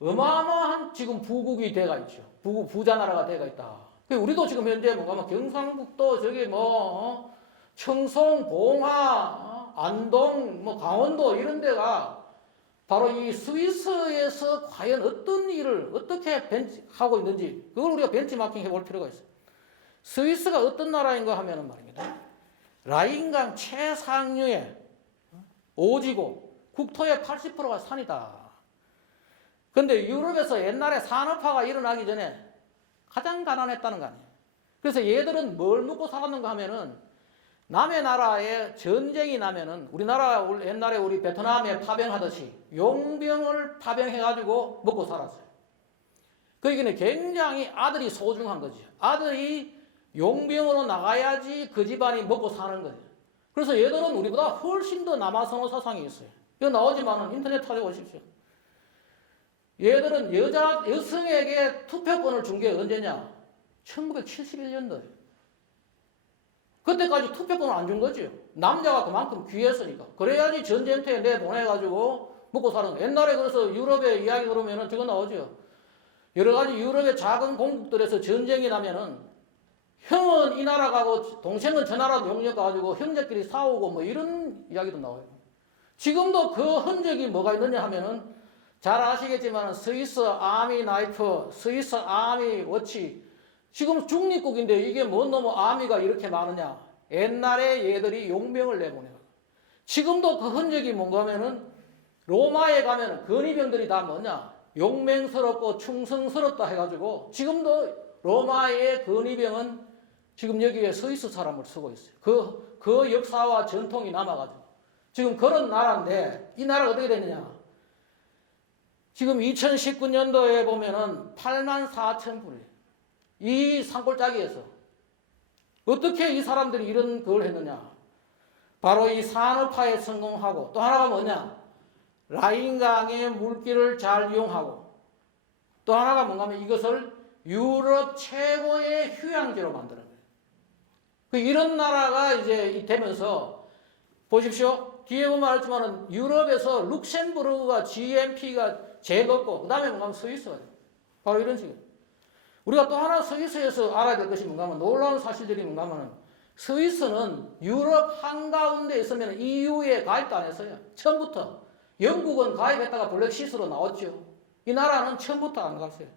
어마어마한 지금 부국이 돼가 있죠. 부자 나라가 돼가 있다. 우리도 지금 현재 뭔가 뭐 경상북도 저기 뭐 청송, 봉화, 안동, 뭐 강원도 이런 데가 바로 이 스위스에서 과연 어떤 일을 어떻게 하고 있는지 그걸 우리가 벤치마킹 해볼 필요가 있어요. 스위스가 어떤 나라인가 하면은 말입니다. 라인강 최상류의 오지고 국토의 80%가 산이다. 근데 유럽에서 옛날에 산업화가 일어나기 전에 가장 가난했다는 거 아니에요. 그래서 얘들은 뭘 먹고 살았는가 하면은 남의 나라에 전쟁이 나면은 우리나라 옛날에 우리 베트남에 파병하듯이 용병을 파병해가지고 먹고 살았어요. 그러니까 굉장히 아들이 소중한 거지. 아들이 용병으로 나가야지 그 집안이 먹고 사는 거예요. 그래서 얘들은 우리보다 훨씬 더 남아선호 사상이 있어요. 이거 나오지만은 인터넷 찾아보십시오. 얘들은 여성에게 투표권을 준 게 언제냐? 1971년도예요. 그때까지 투표권을 안 준 거죠. 남자가 그만큼 귀했으니까. 그래야지 전쟁터에 내보내가지고 먹고 사는 거예요. 옛날에 그래서 유럽의 이야기 들으면은 저거 나오죠. 여러 가지 유럽의 작은 공국들에서 전쟁이 나면은 형은 이 나라 가고 동생은 저 나라 용역 가지고 형제끼리 싸우고 뭐 이런 이야기도 나와요. 지금도 그 흔적이 뭐가 있느냐 하면은 잘 아시겠지만 스위스 아미 나이프, 스위스 아미 워치, 지금 중립국인데 이게 뭔 놈의 아미가 이렇게 많으냐? 옛날에 얘들이 용병을 내보내요. 지금도 그 흔적이 뭔가 하면은 로마에 가면 근위병들이 다 뭐냐? 용맹스럽고 충성스럽다 해가지고 지금도 로마의 근위병은 지금 여기에 스위스 사람을 쓰고 있어요. 그 역사와 전통이 남아가지고 지금 그런 나라인데 이 나라가 어떻게 됐느냐? 지금 2019년도에 보면은 84,000불이에요. 이 산골짜기에서 어떻게 이 사람들이 이런 걸 했느냐? 바로 이 산업화에 성공하고 또 하나가 뭐냐? 라인강의 물길을 잘 이용하고 또 하나가 뭔가 하면 이것을 유럽 최고의 휴양지로 만드는 거예요. 이런 나라가 이제 되면서 보십시오. 뒤에 보면 알지만은 유럽에서 룩셈부르크가 GNP가 제일 높고 그 다음에 뭔가 하면 스위스가 돼요. 바로 이런 식이에요. 우리가 또 하나 스위스에서 알아야 될 것이 뭔가 하면 놀라운 사실들이 뭔가 하면 스위스는 유럽 한가운데 있으면 EU에 가입도 안 했어요. 처음부터. 영국은 가입했다가 블랙시스로 나왔죠. 이 나라는 처음부터 안 갔어요.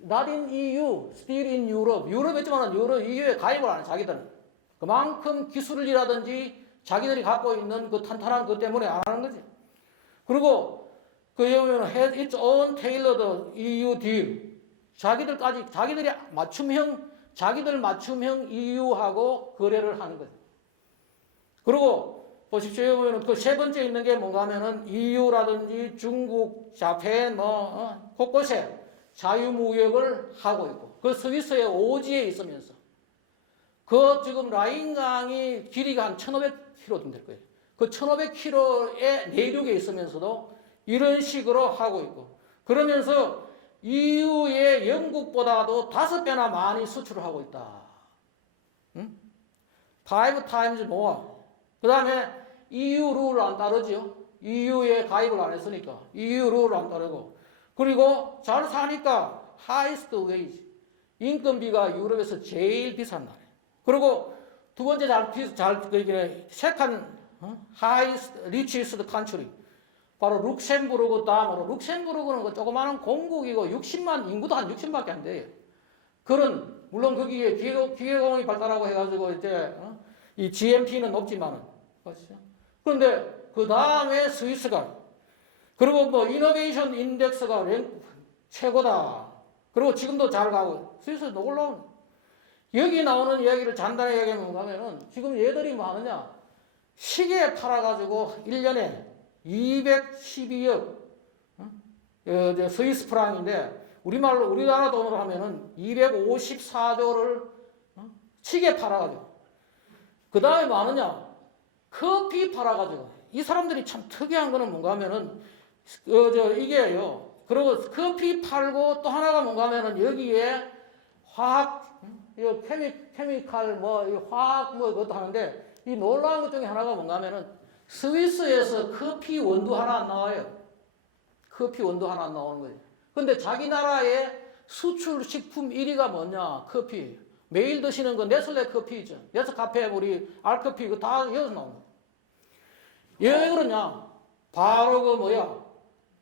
Not in EU, still in Europe. 유럽에 있지만 유럽 EU에 가입을 안 해, 자기들은. 그만큼 기술이라든지 자기들이 갖고 있는 그 탄탄한 것 때문에 안 하는 거지. 그리고 그 보면 had its own tailored EU deal. 자기들이 자기들 맞춤형 EU하고 거래를 하는 거죠. 그리고 보십시오. 보면 그 세 번째 있는 게 뭔가 하면은 EU라든지 중국, 자펜 곳곳에 자유무역을 하고 있고 그 스위스의 오지에 있으면서 그 지금 라인강이 길이가 한 1,500km 정도 될 거예요. 그 1,500km의 내륙에 있으면서도 이런 식으로 하고 있고 그러면서 EU의 영국보다도 5배나 많이 수출을 하고 있다. 5 times more. 그 다음에 EU 룰을 안 따르죠. EU에 가입을 안 했으니까 EU 룰을 안 따르고, 그리고 잘 사니까 highest wage, 인건비가 유럽에서 제일 비싼 나라예요. 그리고 두 번째 second highest richest country, 바로 룩셈부르크 다음으로, 룩셈부르크는 그 조그마한 공국이고 60만, 인구도 한 60만밖에 안 돼요. 그런, 물론 거기에 기계공학이 발달하고 해가지고 이제 이 GNP는 높지만은, 그렇죠? 그런데 그 다음에 스위스가, 그리고 뭐 이노베이션 인덱스가 최고다. 그리고 지금도 잘 가고, 스위스 놀라운. 여기 나오는 이야기를 간단히 얘기하면 뭐냐면은, 지금 얘들이 뭐 하느냐, 시계에 팔아가지고 1년에 212억 스위스 프랑인데, 우리말로 우리나라 돈으로 하면은 254조를 시계 팔아가지고, 그 다음에 뭐 하느냐, 커피 팔아가지고. 이 사람들이 참 특이한 거는 뭔가 하면은 이게요. 그리고 커피 팔고 또 하나가 뭔가 하면은 여기에 화학, 케미칼 화학 그것도 하는데, 이 놀라운 것 중에 하나가 뭔가 하면은 스위스에서 커피 원두 하나 안 나와요. 커피 원두 하나 안 나오는 거예요. 근데 자기 나라의 수출 식품 1위가 뭐냐? 커피. 매일 드시는 거 네슬레 커피 있죠. 네스카페, 우리 알커피, 이거 다 여기서 나오는 거예요. 왜 그러냐? 바로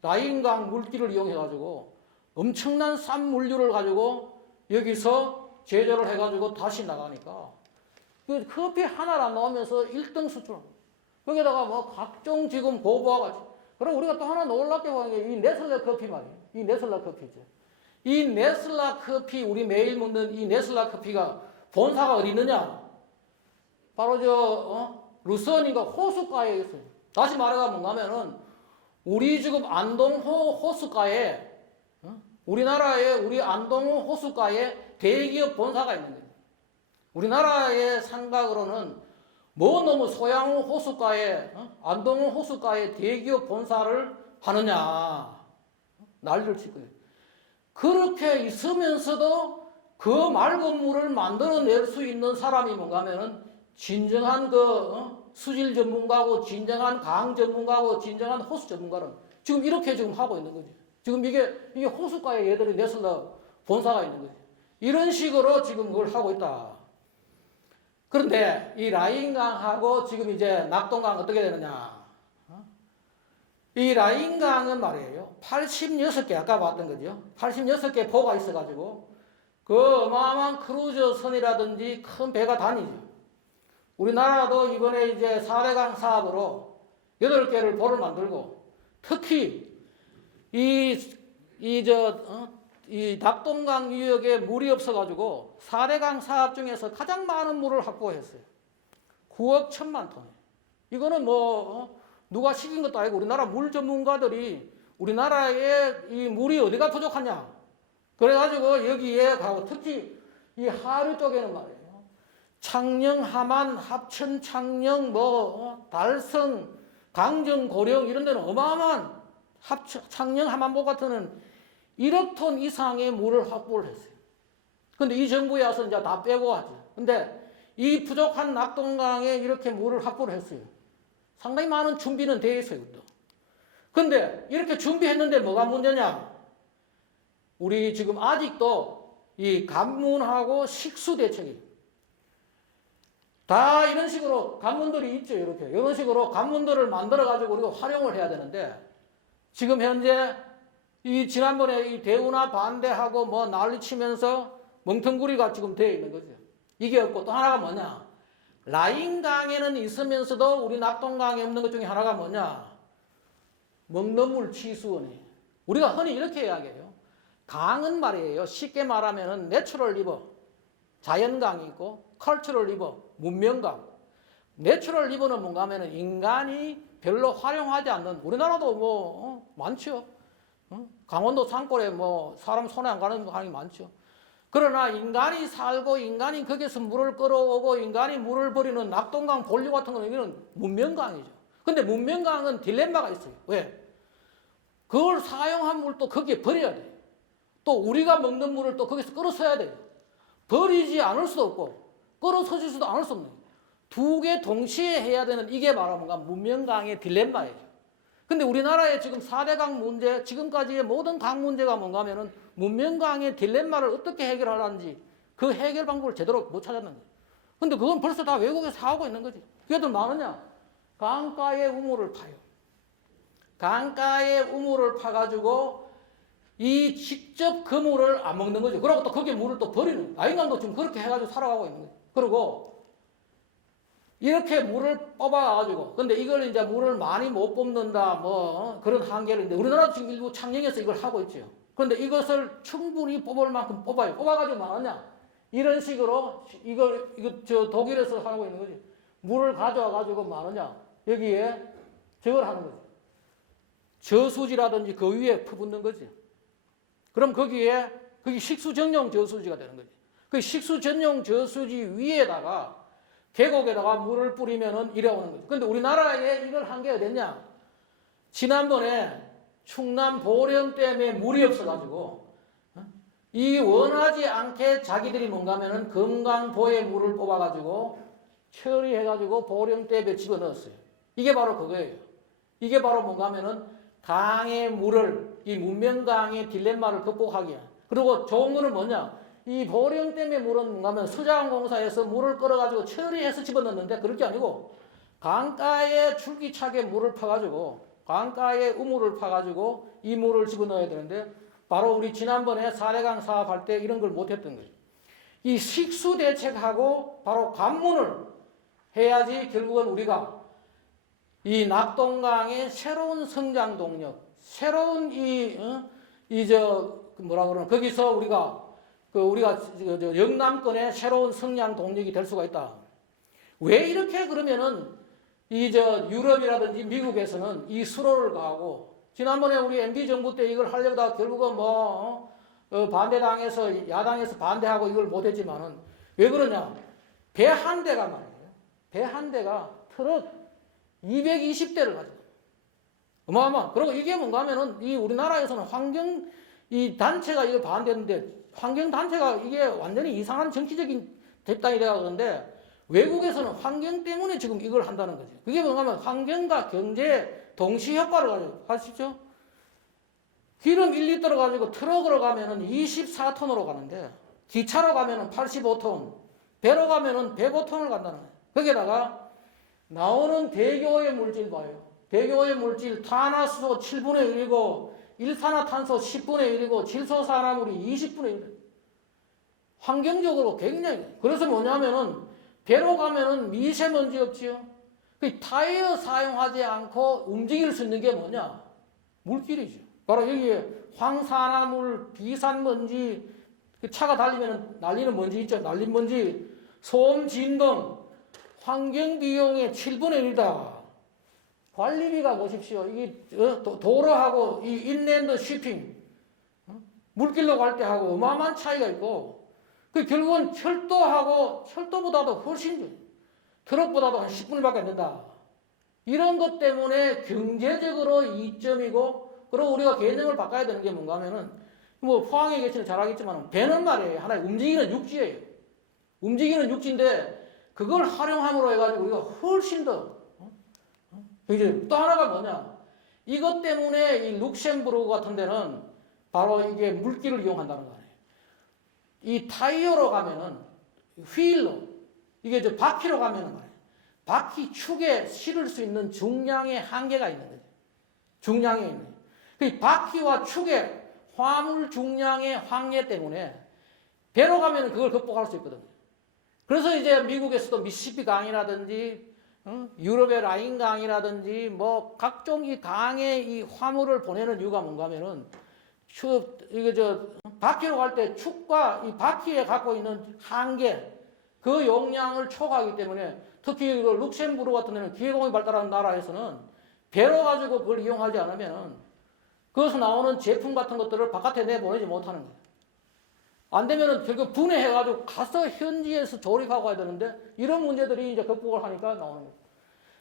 라인강 물길을 이용해가지고 엄청난 싼 물류를 가지고 여기서 제조를 해가지고 다시 나가니까 그 커피 하나를 안 나오면서 1등 수출. 거기다가 뭐 각종 지금 고부와 같이. 그리고 우리가 또 하나 놀랍게 보는 게 이 네슬레 커피 말이에요. 이 네슬라 커피죠. 이 네슬라 커피, 우리 매일 먹는 이 네슬라 커피가 본사가 어디 있느냐? 바로 루선이가 호숫가에 있어요. 다시 말해가 뭔가면은 우리 지금 안동호 호숫가에 우리나라의 우리 안동호 호숫가에 대기업 본사가 있는 거예요. 우리나라의 생각으로는 뭐 너무 소양호 호숫가에 안동호 호숫가에 대기업 본사를 하느냐 난리를 칠 거예요. 그렇게 있으면서도 그 맑은 물을 만들어낼 수 있는 사람이 뭔가 하면은 진정한 수질 전문가고, 진정한 강 전문가고, 진정한 호수 전문가는 지금 이렇게 지금 하고 있는 거지. 지금 이게 호수가에 얘들이 네슬라 본사가 있는 거지. 이런 식으로 지금 그걸 하고 있다. 그런데 이 라인강하고 지금 이제 낙동강 어떻게 되느냐. 이 라인강은 말이에요. 86개, 아까 봤던 거죠. 86개 포가 있어가지고 그 어마어마한 크루즈 선이라든지 큰 배가 다니죠. 우리나라도 이번에 이제 4대강 사업으로 8개를 보를 만들고, 특히 이 낙동강 유역에 물이 없어가지고 4대강 사업 중에서 가장 많은 물을 확보했어요. 9억 1천만 톤. 이거는 누가 시킨 것도 아니고 우리나라 물 전문가들이 우리나라에 이 물이 어디가 부족하냐. 그래가지고 여기에 가고, 특히 이 하류 쪽에는 말이에요. 창녕, 함안, 합천, 창녕, 달성, 강정, 고령 이런 데는 어마어마한 창녕, 함안보 같은 1억 톤 이상의 물을 확보를 했어요. 근데 이 정부에 와서 이제 다 빼고 하죠. 근데 이 부족한 낙동강에 이렇게 물을 확보를 했어요. 상당히 많은 준비는 되어 있어요, 또. 근데 이렇게 준비했는데 뭐가 문제냐? 우리 지금 아직도 이 간문하고 식수 대책이 다 이런 식으로 간문들이 있죠. 이런 식으로 간문들을 만들어가지고 우리가 활용을 해야 되는데, 지금 현재 이 지난번에 이 대우나 반대하고 난리치면서 멍텅구리가 지금 되어 있는 거죠. 이게 없고, 또 하나가 뭐냐? 라인강에는 있으면서도 우리 낙동강에 없는 것 중에 하나가 뭐냐? 먹는 물 치수원이에요. 우리가 흔히 이렇게 이야기해요. 강은 말이에요. 쉽게 말하면은 내추럴 리버, 자연강이 있고, 컬처럴 리버, 문명강. 내추럴 리버는 뭔가 하면은 인간이 별로 활용하지 않는, 우리나라도 많죠. 강원도 산골에 사람 손에 안 가는 강이 많죠. 그러나 인간이 살고 인간이 거기서 물을 끌어오고 인간이 물을 버리는 낙동강, 본류 같은 거는 이거는 문명강이죠. 근데 문명강은 딜레마가 있어요. 왜? 그걸 사용한 물도 거기에 버려야 돼요. 또 우리가 먹는 물을 또 거기서 끌어서야 돼요. 버리지 않을 수도 없고 끌어서질 수도 않을 수 없는 거예요. 두 개 동시에 해야 되는 이게 바로 뭔가 문명강의 딜레마예요. 근데 우리나라의 지금 4대 강 문제, 지금까지의 모든 강 문제가 뭔가 하면은 문명강의 딜레마를 어떻게 해결하는지 그 해결 방법을 제대로 못 찾았는 거예요. 근데 그건 벌써 다 외국에서 하고 있는 거지. 그게들 많으냐? 강가의 우물을 파요. 강가의 우물을 파가지고 이 직접 그 물을 안 먹는 거죠. 그리고 또 거기에 물을 또 버리는 거예요. 인간도 지금 그렇게 해가지고 살아가고 있는 거예요. 그리고 이렇게 물을 뽑아가지고, 근데 이걸 이제 물을 많이 못 뽑는다, 뭐, 그런 한계를, 이제 우리나라도 지금 일부 창녕에서 이걸 하고 있죠. 그런데 이것을 충분히 뽑을 만큼 뽑아요. 뽑아가지고 뭐하냐? 이런 식으로, 저 독일에서 하고 있는 거지. 물을 가져와가지고 뭐하냐? 여기에 저걸 하는 거지. 저수지라든지 그 위에 퍼붓는 거지. 그럼 거기 식수 전용 저수지가 되는 거지. 그 식수 전용 저수지 위에다가 계곡에다가 물을 뿌리면은 이래 오는 거죠. 근데 우리나라에 이걸 한 게 어딨냐? 지난번에 충남 보령댐에 물이 없어가지고, 이 원하지 않게 자기들이 뭔가 하면은 금강보의 물을 뽑아가지고 처리해가지고 보령댐에 집어넣었어요. 이게 바로 그거예요. 이게 바로 뭔가 하면은 강의 물을, 이 문명강의 딜레마를 극복하기야. 그리고 좋은 거는 뭐냐? 이 보령댐의 물은 뭔가 하면 수자원공사에서 물을 끌어가지고 처리해서 집어넣는데 그럴 게 아니고 강가에 줄기차게 물을 파가지고 강가에 우물을 파가지고 이 물을 집어넣어야 되는데 바로 우리 지난번에 4대강 사업할 때 이런 걸 못했던 거죠. 이 식수 대책하고 바로 관문을 해야지 결국은 우리가 이 낙동강의 새로운 성장 동력, 새로운 뭐라 그러나 거기서 우리가 영남권의 새로운 성장 동력이 될 수가 있다. 왜 이렇게 그러면은 유럽이라든지 미국에서는 이 수로를 가고 지난번에 우리 MB 정부 때 이걸 하려다 결국은 반대당에서 야당에서 반대하고 이걸 못했지만은 왜 그러냐? 배 한 대가 말이에요. 배 한 대가 트럭 220대를 가지고 어마어마. 그리고 이게 뭔가 하면은 이 우리나라에서는 이 단체가 이걸 반대했는데 환경단체가 이게 완전히 이상한 정치적인 대단이 되어 그러는데 외국에서는 환경 때문에 지금 이걸 한다는 거죠. 그게 뭔가 하면 환경과 경제 동시 효과를 가지고 하시죠. 기름 1리터로 가지고 트럭으로 가면은 24톤으로 가는데 기차로 가면은 85톤, 배로 가면은 105톤을 간다는 거예요. 거기에다가 나오는 대기오염 물질 봐요. 대기오염 물질 탄화수소 7분의 1이고 일산화탄소 10분의 1이고 질소산화물이 20분의 1. 환경적으로 굉장히. 그래서 뭐냐면은 배로 가면은 미세먼지 없지요. 그 타이어 사용하지 않고 움직일 수 있는 게 뭐냐? 물길이죠. 바로 여기에 황산화물, 비산먼지, 차가 달리면 날리는 먼지 있죠. 날린 먼지, 소음, 진동, 환경 비용의 7분의 1이다. 관리비가 보십시오. 이게 도로하고 이 인랜드 쉬핑 물길로 갈 때 하고 어마어마한 차이가 있고 그 결국은 철도보다도 훨씬 트럭보다도 한 10분밖에 안 된다. 이런 것 때문에 경제적으로 이점이고 그리고 우리가 개념을 바꿔야 되는 게 뭔가 하면은 포항에 계시는 잘 알겠지만 배는 말이에요. 하나의 움직이는 육지예요. 움직이는 육지인데 그걸 활용함으로 해가지고 우리가 훨씬 더 이제 또 하나가 뭐냐? 이것 때문에 이 룩셈부르크 같은 데는 바로 이게 물길을 이용한다는 거예요. 이 타이어로 가면은 휠로 이게 바퀴로 가면은 말이에요. 바퀴 축에 실을 수 있는 중량의 한계가 있는 거죠. 중량이 있는. 그 바퀴와 축의 화물 중량의 한계 때문에 배로 가면은 그걸 극복할 수 있거든요. 그래서 이제 미국에서도 미시시피 강이라든지 유럽의 라인 강이라든지 각종 이 강에 이 화물을 보내는 이유가 뭔가 하면은 바퀴로 갈 때 축과 이 바퀴에 갖고 있는 한계 그 용량을 초과하기 때문에 특히 그 룩셈부르크 같은 데는 기계공이 발달한 나라에서는 배로 가지고 그걸 이용하지 않으면 그것에서 나오는 제품 같은 것들을 바깥에 내보내지 못하는 거예요. 안 되면은 결국 분해해가지고 가서 현지에서 조립하고 해야 되는데 이런 문제들이 이제 극복을 하니까 나오는 거예요.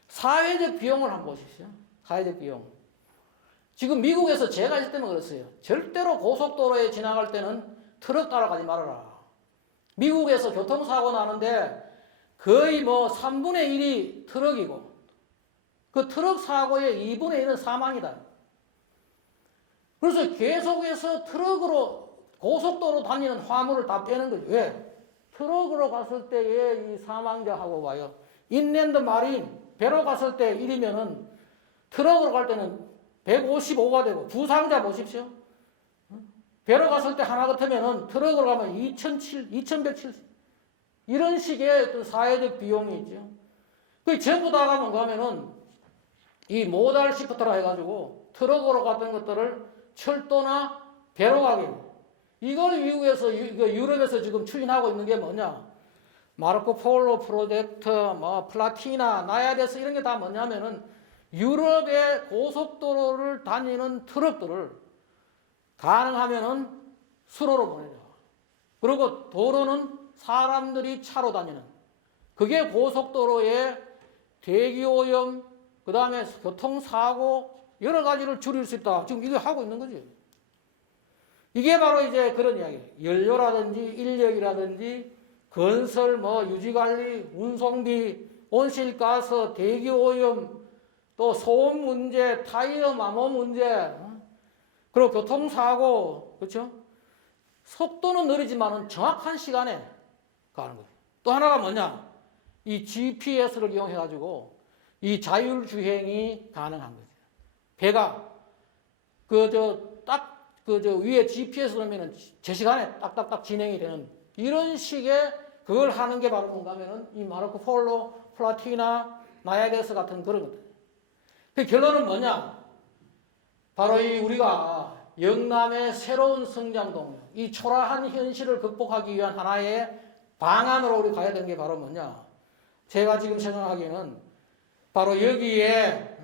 사회적 비용을 한번 보십시오. 사회적 비용. 지금 미국에서 제가 있을 때만 그랬어요. 절대로 고속도로에 지나갈 때는 트럭 따라가지 말아라. 미국에서 교통사고 나는데 거의 뭐 3분의 1이 트럭이고 그 트럭 사고의 2분의 1은 사망이다. 그래서 계속해서 트럭으로 고속도로 다니는 화물을 다 빼는 거죠. 왜? 트럭으로 갔을 때의 이 사망자하고 봐요. 인랜드 마린 배로 갔을 때 1이면은 트럭으로 갈 때는 155가 되고 부상자 보십시오. 배로 갔을 때 하나 같으면은 트럭으로 가면 2170 이런 식의 어떤 사회적 비용이 있죠. 그 전부 다가 뭔가 하면은 이 모달 시프트라 해가지고 트럭으로 갔던 것들을 철도나 배로 가게 해요. 이걸 미국에서 유럽에서 지금 추진하고 있는 게 뭐냐? 마르코 폴로 프로젝트, 뭐 플라티나, 나야데스 이런 게 다 뭐냐면은 유럽의 고속도로를 다니는 트럭들을 가능하면은 수로로 보내자. 그리고 도로는 사람들이 차로 다니는. 그게 고속도로의 대기오염, 그 다음에 교통사고 여러 가지를 줄일 수 있다. 지금 이거 하고 있는 거지. 이게 바로 이제 그런 이야기예요. 연료라든지 인력이라든지 건설, 뭐 유지관리, 운송비, 온실가스, 대기오염, 또 소음 문제, 타이어 마모 문제, 그리고 교통사고, 그렇죠? 속도는 느리지만은 정확한 시간에 가는 거예요. 또 하나가 뭐냐? 이 GPS를 이용해가지고 이 자율주행이 가능한 거죠. 배가 위에 GPS 넣으면은 제 시간에 딱딱딱 진행이 되는 이런 식의 그걸 하는 게 바로 뭔가 하면은 이 마르코 폴로, 플라티나, 나야데스 같은 그런 것들. 그 결론은 뭐냐? 바로 이 우리가 영남의 새로운 성장 동력, 이 초라한 현실을 극복하기 위한 하나의 방안으로 우리 가야 되는 게 바로 뭐냐? 제가 지금 생각하기에는 바로 여기에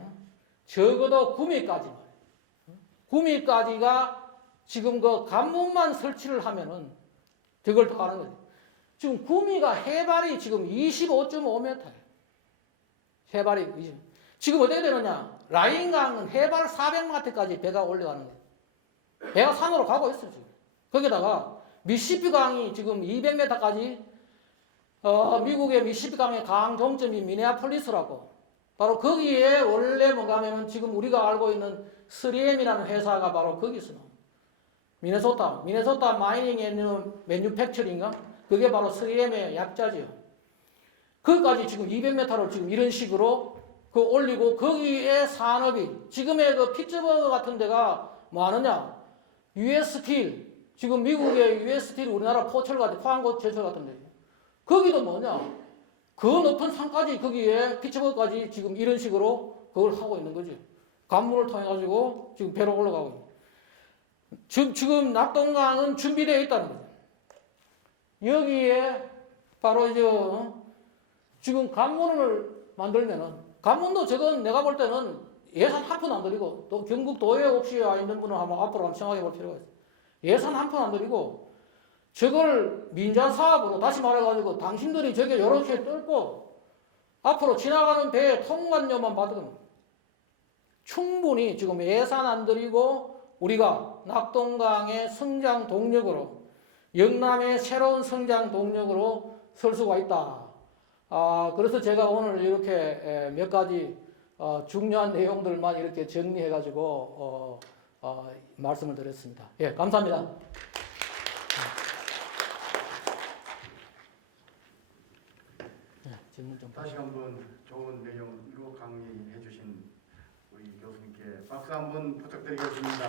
적어도 구미까지가 지금 그 관문만 설치를 하면은 저걸 더 하는 거죠. 지금 구미가 해발이 지금 25.5m예요. 해발이 20. 지금 어떻게 되느냐? 라인강은 해발 400m까지 배가 올라가는 거예요. 배가 산으로 가고 있어요, 지금. 거기다가 미시시피 강이 지금 200m까지 미국의 미시시피 강의 강 종점이 미네아폴리스라고. 바로 거기에 원래 뭔가 하면은 지금 우리가 알고 있는 3M이라는 회사가 바로 거기서 나옵니다. 미네소타 마이닝 앤 매뉴팩처링인가? 그게 바로 3M의 약자죠. 거기까지 지금 200m를 지금 이런 식으로 그 올리고 거기에 산업이 지금의 그 피츠버그 같은 데가 뭐 하느냐? US 스틸 지금 미국의 US 스틸 우리나라 포철 같은 포항고 제철 같은 데 거기도 뭐냐? 그 높은 산까지 거기에 피츠버그까지 지금 이런 식으로 그걸 하고 있는 거지. 관문을 통해 가지고 지금 배로 올라가고 있는. 지금 낙동강은 준비되어 있다는 거죠. 여기에 바로 이제 지금 관문을 만들면은 관문도 저건 내가 볼 때는 예산 한 푼 안 들이고 또 경북 도에 혹시 와 있는 분은 한번 앞으로 한번 생각해 볼 필요가 있어요. 예산 한 푼 안 들이고 저걸 민자 사업으로 다시 말해가지고 당신들이 저게 이렇게 뚫고 앞으로 지나가는 배의 통관료만 받으면 충분히 지금 예산 안 들이고 우리가 낙동강의 성장 동력으로 영남의 새로운 성장 동력으로 설 수가 있다. 그래서 제가 오늘 이렇게 몇 가지 중요한 내용들만 이렇게 정리해가지고 말씀을 드렸습니다. 예, 감사합니다. 질문 좀 다시 한번 좋은 내용으로 강의해 주신 우리 교수님께 박수 한번 부탁드리겠습니다.